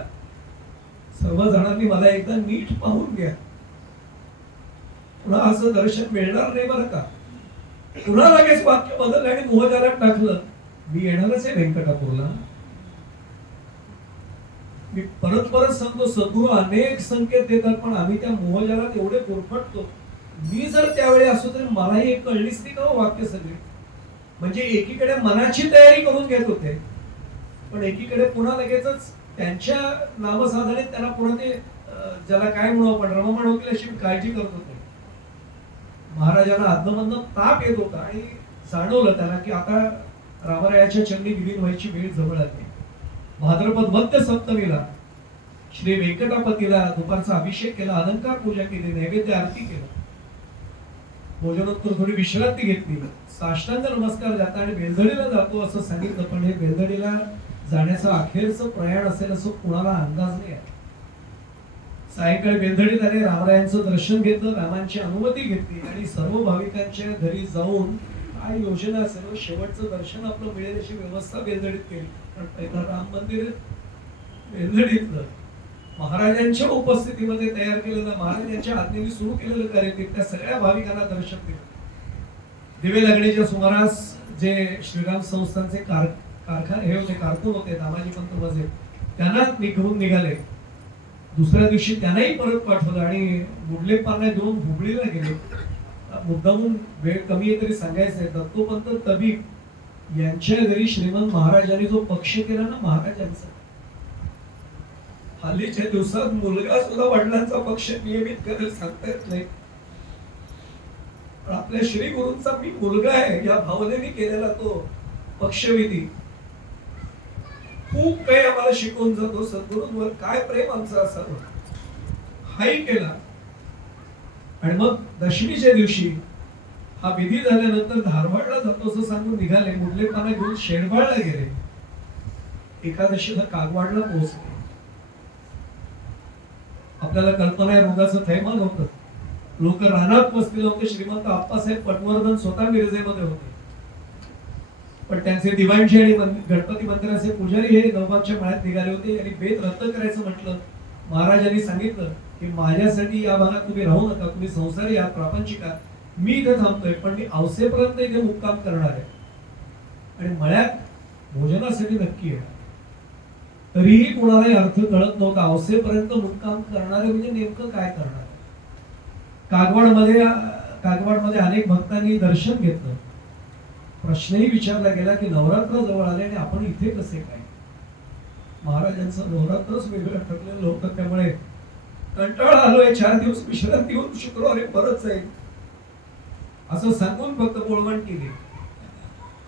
सर्वजणांनी मला एकदा नीट पाहून घ्या, पुन्हा असं दर्शन मिळणार नाही बरं का. पुन्हा लगेच वाक्य बदललं आणि मोहजालात टाकलं, मी येणारच आहे व्यंकटापूरला, मी परत परत सांगतो, सद्गुरू अनेक संकेत देतात, पण आम्ही त्या मोहजालात एवढे गुरफटतो. मी जर त्यावेळी असो तरी मलाही एक कळलीच नाही का हो वाक्य सगळे. म्हणजे एकीकडे मनाची तयारी करून घेत होते, पण एकीकडे पुन्हा लगेचच त्यांच्या नामसाधनेत त्यांना पुन्हा ते ज्याला काय म्हणू आपण रममाण होतील अशी काळजी करत होते. महाराजांना आदमधनं ताप येत होता आणि जाणवलं त्यांना की आता रामरायाच्या चरणी विलीन व्हायची वेळ जवळ आली. भाद्रपद मध्य सप्तमीला श्री व्यंकटापतीला दुपारचा अभिषेक केला, अलंकार पूजा केली, नैवेद्य आरती केलं. भोजनोत्तर थोडी विश्रांती घेतली, साष्टांग नमस्कार जाता आणि बेलधडीला जातो असं सांगितलं. पण हे बेलधडीला जाण्याचं अखेरचं प्रयाण असेल असं कुणाला अंदाज नाही आहे. सायंकाळी बेलधडीत आले, रामरायांचं दर्शन घेतलं, रामांची अनुमती घेतली आणि सर्व भाविकांच्या घरी जाऊन काय योजना असेल शेवटचं दर्शन आपलं मिळेल अशी व्यवस्था बेलधडीत केली. कारण पहिलं राम मंदिर बेलधडीतलं महाराजांच्या उपस्थितीमध्ये तयार केलेलं, महाराजांच्या आज्ञेने सुरू केलेलं कार्य त्या सगळ्या भाविकांना दर्शन दिलं. दिवे लागण्याच्या सुमारास जे श्रीराम संस्थांचे कारखाने हे होते, कारकून होते, दामाजी पंत वजे, त्यांना घेऊन निघाले. दुसऱ्या दिवशी त्यांनाही परत पाठवलं आणि मुडले पाना देऊन हुबळीला गेले. मुद्दामून वेळ कमी आहे तरी सांगायचंय, दत्तोपंत तबीब यांच्या घरी श्रीमंत महाराजांनी जो पक्ष केला ना महाराजांचा, हल्लीच्या दिवसात मुलगा सुद्धा वडिलांचा पक्ष नियमित करेल सांगता येत नाही. आपल्या श्री गुरूंचा मी मुलगा आहे या भावनेने केलेला तो पक्षविधी खूप काही आम्हाला शिकवून जातो. सद्गुरूंवर काय प्रेम आमचं असावं हाही केला. आणि मग दशमीच्या दिवशी हा विधी झाल्यानंतर धारवाडला जातो असं सांगून निघाले. मुडले पाना घेऊन शेडबाळला गेले. एकादशीला कागवाडला पोहोचले. आपल्याला कल्पना आहे रोगाचं थैमान होतं. लोक रानात बसलेले होते. श्रीमंत आप्पासाहेब पटवर्धन स्वतः मिरजेमध्ये होते, पण त्यांचे दिवाणजी आणि गणपती मंदिराचे पुजारी हे नवबाबच्या मळ्यात निघाले होते. आणि बेत रद्द करायचं म्हटलं. महाराजांनी सांगितलं की माझ्यासाठी या भागात तुम्ही राहू नका, तुम्ही संसारी आहात, प्रापंचिक आहात, मी इथे थांबतोय, पण मी औसेपर्यंत इथे मुक्काम करणार आहे. आणि मळ्यात भोजनासाठी नक्की आहे. तरीही कोणालाही अर्थ कळत नव्हता. औसेपर्यंत मुक्काम करणारे म्हणजे नेमकं काय करणार. कागवाडमध्ये अनेक भक्तांनी दर्शन घेतलं. प्रश्नही विचारला गेला की नवरात्र जवळ आले आणि आपण इथे कसे काय. महाराजांचं नवरात्रच वेगळं ठरलेलं होतं, त्यामुळे कंटाळा आलोय, 4 दिवस विश्रांती होऊन शुक्रवारी परत जाईल असं सांगून फक्त बोळवण केली.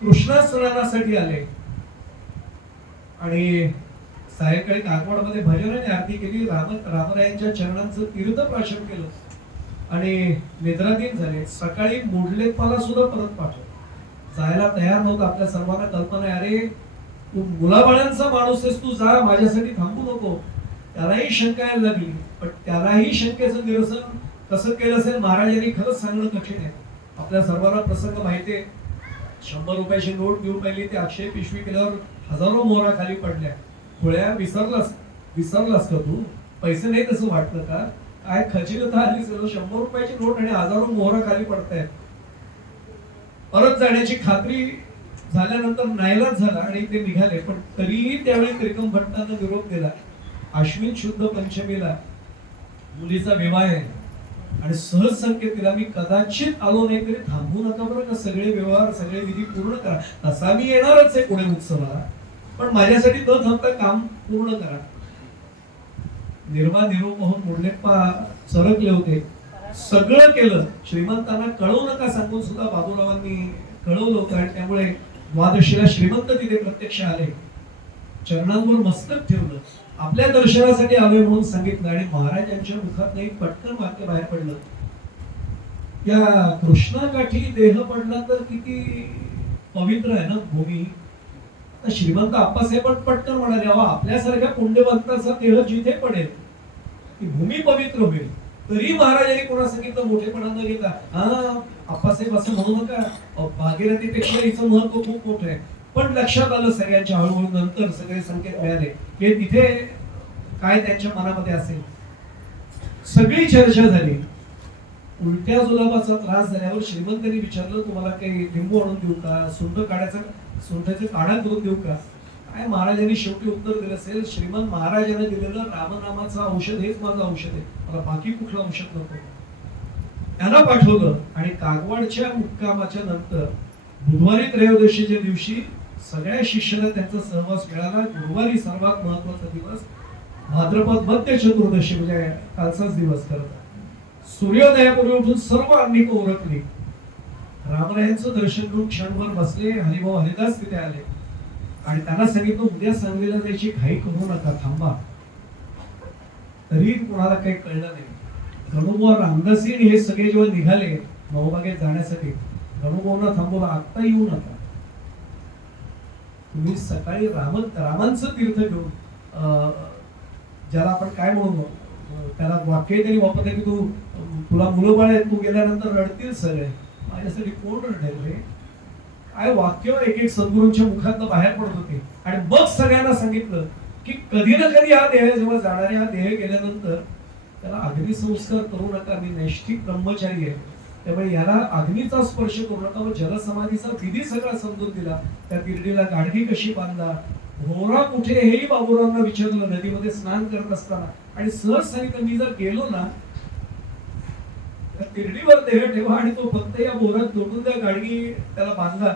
कृष्णास्नानासाठी आले आणि सायंकाळी कागवाडमध्ये भजन आणि आरती केली. रामरायांच्या चरणांचं तीर्थप्राशन केलं आणि निद्राधीन झाले. सकाळी मुडलेपाला सुद्धा परत पाठवलं. जायला तयार नव्हता. आपल्या सर्वांना कल्पना आहे, अरे तू मुलाबाळांचा माणूस आहेस, तू जा, माझ्यासाठी थांबू नको. त्यालाही शंका यायला लागली, पण त्यालाही शंकेचं निरसन कसं केलं असेल महाराजांनी खरंच सांगणं कठीण आहे. आपल्या सर्वांना प्रसंग माहिती आहे. 100 रुपयाची नोट देऊन पाहिली, ते अक्षय पिशवी केल्यावर हजारो मोहरा खाली पडल्या. थोड्या विसरलास का तू? पैसे नाही तसं वाटलं का? काय खचिलता आली सगळं. 100 रुपयाची नोट आणि हजारो मोहरा खाली पडतायत. परत जाण्याची खात्री झाल्यानंतर नाईलाज झाला आणि ते निघाले. पण तरीही त्यावेळी त्रिकम भट्टानं निरोप दिला, आश्विन शुद्ध पंचमीला मुलीचा विवाह आहे आणि सहज संकेत दिला, मी कदाचित आलो नाही तरी थांबू नका बरं का, सगळे व्यवहार सगळे विधी पूर्ण करा. तसा मी येणारच आहे पुणे उत्सवाला, पण माझ्यासाठी न थांबता काम पूर्ण करा. निरोप होऊन मुडलेप्पा सरकले होते. सगळं केलं. श्रीमंतांना कळवू नका सांगून सुद्धा बाबूरावांनी कळवलं होतं. आणि त्यामुळे द्वादशीला श्रीमंत तिथे प्रत्यक्ष आले. चरणांवर मस्तक ठेवलं. आपल्या दर्शनासाठी आलोय म्हणून सांगितलं आणि महाराजांच्या मुखात नाही पटकन वाक्य बाहेर पडलं, या कृष्णाकाठी देह पडला तर किती पवित्र आहे ना भूमी. श्रीमंत आप्पासाहेब पटकन म्हणाले, आपल्यासारख्या पुण्यवंताचा देह जिथे पडेल ती भूमी पवित्र होईल. तरी महाराजांनी कोणा सांगितलं मोठेपणा न घेता, आप्पासाहेब असं म्हणू नका, भागीरथीपेक्षा हिचं महत्व खूप मोठं आहे. पण लक्षात आलं सगळ्यांच्या हळूहळू नंतर सगळे संकेत मिळाले की तिथे काय त्यांच्या मनामध्ये असेल. सगळी चर्चा झाली. उलट्या जुलाबाचा त्रास झाल्यावर श्रीमंतांनी विचारलं, तुम्हाला काही लिंबू आणून देऊ का, सुंठाचे काढा करून देऊ का. काय महाराजांनी शेवटी उत्तर दिलं असेल, श्रीमंत महाराजांनी दिलेलं रामनामाचं औषध हेच माझं औषध आहे, मला बाकी कुठलं औषध नको. त्यांना पाठवलं आणि कागवाडच्या मुक्कामाच्या नंतर बुधवारी त्रयोदशीच्या दिवशी सगळ्या शिष्याला त्यांचा सहवास मिळाला. गुरुवारी सर्वात महत्वाचा दिवस भाद्रपद मध्य चतुर्दशी म्हणजे कालचाच दिवस करता सूर्योदयापूर्वी उठून सर्व अन्निक ओरखली. रामरायांचं दर्शन घेऊन क्षणभर बसले. हरिभाऊ हरिदास तिथे आले आणि त्यांना सांगितलं उद्या सांगलीला जायची घाई करू नका, थांबा. तरी कोणाला काही कळलं नाही. गणुभाऊ रामदासी हे सगळे जेव्हा निघाले नवबागेत जाण्यासाठी, गणुभाऊंना थांबवलं, आत्ता येऊ नका, तुम्ही सकाळी रामांचं तीर्थ घेऊन, ज्याला आपण काय म्हणू, त्याला वाक्य त्यांनी वापरले की तुला मुलं बाळ आहेत, तू गेल्यानंतर रडतील सगळे, माझ्यासाठी कोण रडेल रे, काय वाक्य एक एक सद्गुरूंच्या मुखातनं बाहेर पडत होते. आणि मग सगळ्यांना सांगितलं की कधी ना कधी हा देह जेव्हा जाणार आहे, हा देह गेल्यानंतर त्याला अग्निसंस्कार करू नका, मी नैष्ठिक ब्रह्मचारी आहे, त्यामुळे याला अग्नीचा स्पर्श करू नका. व जलसमाधीचा विधी सगळा समजून दिला. त्या तिरडीला गाडगी कशी बांधा, भोवरा कुठे हेही बाबूरावांना विचारलं नदीमध्ये स्नान करत असताना. आणि सहज सांगितलं मी जर गेलो ना, तिरडीवर देह ठेवा आणि तो फक्त या बोरात जोडून द्या, गाडगी त्याला बांधा,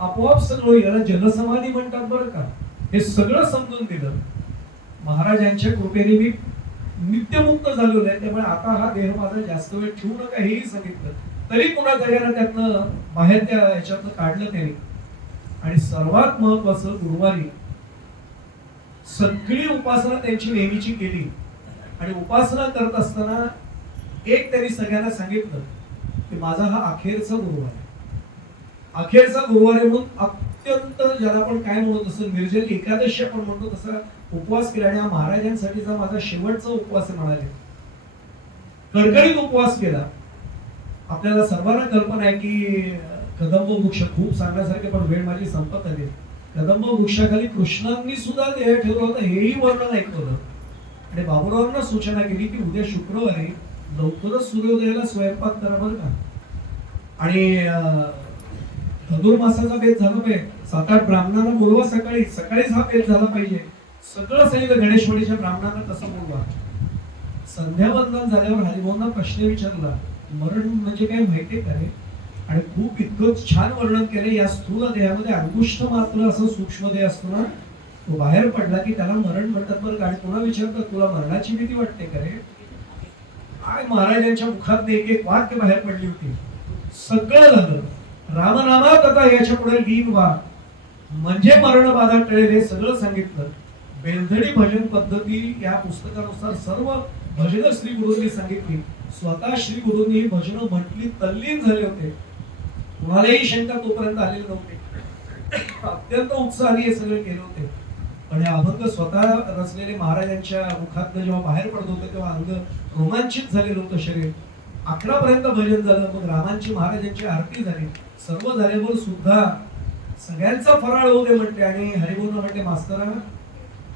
आपोआप सगळं, याला जलसमाधी म्हणतात बरं का. हे सगळं समजून दिलं. महाराजांच्या कृपेने मी नित्यमुक्त झालेलो आहे, त्यामुळे आता हा देह माझा जास्त वेळ ठेवू नका हेही सांगितलं. तरी पुन्हा जगाला त्यातनं बाहेर त्या ह्याच्यातनं काढलं त्यांनी. आणि सर्वात महत्वाचं, गुरुवारी सगळी उपासना त्यांची नेहमीची केली. आणि उपासना करत असताना एक त्यांनी सगळ्यांना सांगितलं की माझा हा अखेरचा गुरुवार आहे. अखेरचा गुरुवार आहे म्हणून अत्यंत, ज्याला आपण काय म्हणतो तसं निर्जल एकादशी आपण म्हणतो तसा उपवास केला. आणि हा महाराजांसाठीचा माझा शेवटचा उपवास आहे म्हणाले. कडकडीत उपवास केला. आपल्याला सर्वांना कल्पना आहे की कदंब वृक्ष खूप सांगण्यासारखे, पण वेळ माझी संपत आली. कदंब वृक्षाखाली कृष्णांनी सुद्धा देह ठेवला होता हेही वर्णन ऐकवलं. आणि बाबूरावांना सूचना केली की उद्या शुक्रवारी लवकरच सूर्योदयाला स्वयंपाक करा बरं का. आणि धनुर्मासाचा बेत झाला पाहिजे, 7-8 ब्राह्मणांना बोलवा, सकाळीच हा बेत झाला पाहिजे. सगळं सांगितलं. गणेशवाडीच्या ब्राह्मणांना कसं बोलवा. संध्यावंदन झाल्यावर हरिभाऊंना प्रश्न विचारला, मरण म्हणजे काय माहितीये का रे. आणि खूप इतकं छान वर्णन केले. या स्थूल देहामध्ये अंगुष्ठ मात्र असं सूक्ष्म देह असतो ना, तो बाहेर पडला की त्याला मरण म्हणतात बरं का. आणि पुन्हा विचारतात तुला मरणाची भीती वाटते का रे. काय महाराजांच्या मुखात एक एक वाक्य बाहेर पडली होती. सगळं झालं. रामनामात आता याच्या पुढे लीन व्हा म्हणजे मरण बाधा टळेल हे सगळं सांगितलं. बेलधडी भजन पद्धती या पुस्तकानुसार सर्व भजन श्री गुरूंनी सांगितली. स्वतः श्री गुरूंनी ही भजन म्हटली, तल्लीन झाले होते. कुणालाही शंका तोपर्यंत आलेली नव्हती. अत्यंत उत्साहाने हे सगळे केले होते. पण हे अभंग स्वतः रचलेले महाराजांच्या मुखातनं जेव्हा बाहेर पडत होते तेव्हा अंग रोमांचित झालेलं होतं शरीर. 11 पर्यंत भजन झालं. मग रामांची महाराजांची आरती झाली. सर्व झाल्यावर सुद्धा सगळ्यांचा फराळ होऊ दे म्हटले. आणि हरिभाऊंना म्हटले मास्तरा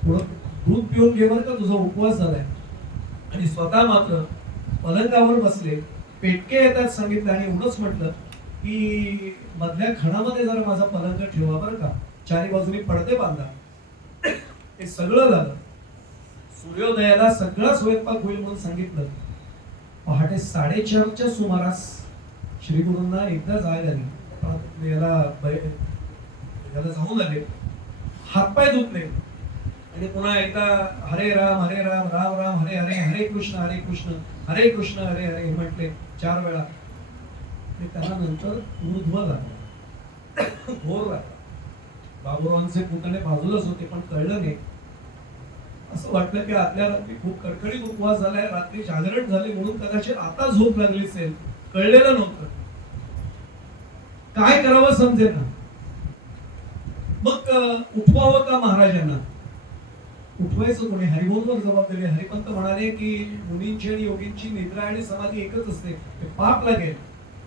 थोडं दूध पिऊन घे बरं का, तुझा उपवास झालाय. आणि स्वतः मात्र पलंगावर बसले. पेटके येतात सांगितलं. आणि एवढंच म्हटलं की मधल्या खणामध्ये जरा माझा पलंग ठेवा बरं का, चारी बाजूनी पडदे बांधा. हे सगळं झालं. सूर्योदयाला सगळा स्वयंपाक होईल म्हणून सांगितलं. पहाटे 4:30च्या सुमारास श्री गुरूंना एकदा जाय झाली. याला जाऊन आले, हातपाय धुतले आणि पुन्हा एकदा हरे राम राम राम हरे हरे, हरे कृष्ण हरे कृष्ण हरे हरे म्हटले 4 वेळा. त्यांना नंतर ऊर्ध्व लागला, घोर लागला. बाबूरावांचे पुतळे बाजूलाच होते पण कळलं नाही. असं वाटलं की आतल्या रात्री खूप कडकडीत उपवास झालाय, रात्री जागरण झाले म्हणून कदाचित आता झोप लागली असेल, कळलेलं नव्हतं. काय करावं समजेल ना. मग उठवावं का महाराजांना. उठवायचं कोणी. हरिभाऊंवर जबाबदारी. हरिपंत म्हणाले की मुनींची आणि योगींची निद्रा आणि समाधी एकच असते, ते पाप लागेल.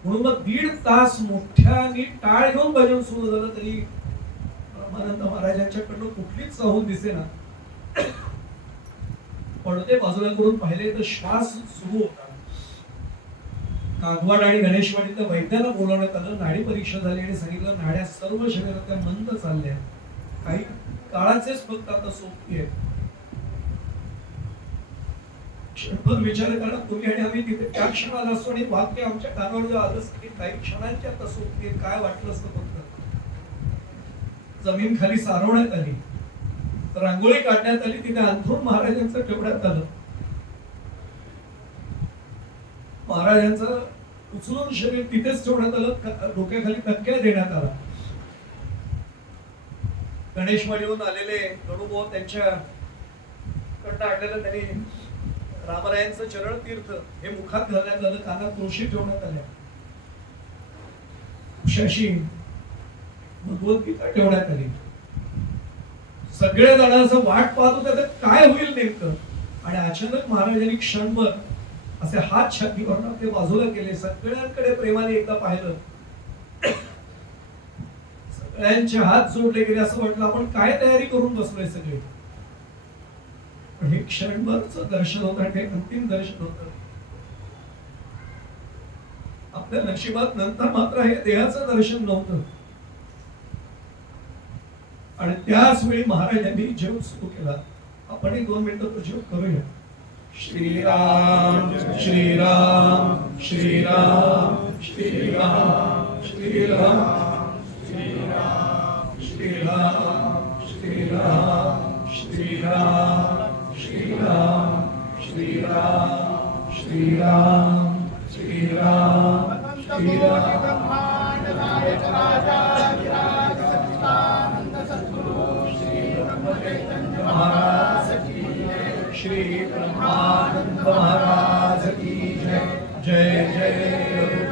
म्हणून मग 1.5 तास मोठ्याने टाळ घेऊन भजन सुरू झालं. तरी ब्रह्मानंद महाराजांच्याकडनं कुठलीच चाहूल दिसेना. पडदे बाजूला करून पाहिले तर श्वास सुरू होता. कागवाड आणि गणेशवाडीतल्या वैद्याला बोलावण्यात आलं. नाडी परीक्षा झाली आणि सांगितलं नाड्या सर्व शरीरातल्या मंद चालल्या, काही काळाचेच फक्त आता सोबती आहेत. क्षणभर विचार करा तुम्ही आणि आम्ही तिथे त्या क्षणाला असतो आणि वाक्य आमच्या कानावर जर आलं की काही क्षणांच्या आता सोबती आहेत, काय वाटलं असतं फक्त. जमीन खाली सारवण्यात आली, रांगोळी काढण्यात आली, तिथे अंथरूण महाराजांचं ठेवण्यात आलं. महाराजांचं उचलून शरीर तिथेच ठेवण्यात आलं, डोक्याखाली तक्क्या देण्यात आला. गणेशवाडीहून आलेले गणूभाऊ त्यांच्या कडनं आणलेलं त्यांनी रामरायांचं चरण तीर्थ हे मुखात घालण्यात आलं, कानात तुळशी ठेवण्यात आल्या, उशाशी भगवद्गीता ठेवण्यात आली. सगळे जण असं वाट पाहत होते तर काय होईल नेमकं. आणि अचानक महाराजांनी क्षणभर असे हात छातीवर ते बाजूला केले, सगळ्यांकडे प्रेमाने एकदा पाहिलं, सगळ्यांचे हात जोडले गेले. असं वाटलं आपण काय तयारी करून बसलोय सगळे. पण हे क्षणभरचं दर्शन होतं, हे अंतिम दर्शन होतं. आपल्या नशिबात नंतर मात्र हे देहाचं दर्शन नव्हतं. आणि त्याच वेळी महाराजांनी जेव सुरू केला. आपण 2 मिनिटं तो जेव करूया. श्रीराम श्रीराम श्रीराम श्रीराम श्रीराम श्रीराम श्रीराम श्रीराम श्रीराम श्रीराम श्रीराम श्रीराम श्रीराम श्रीराम श्री ब्रह्मानंद महाराज की जय जय जय।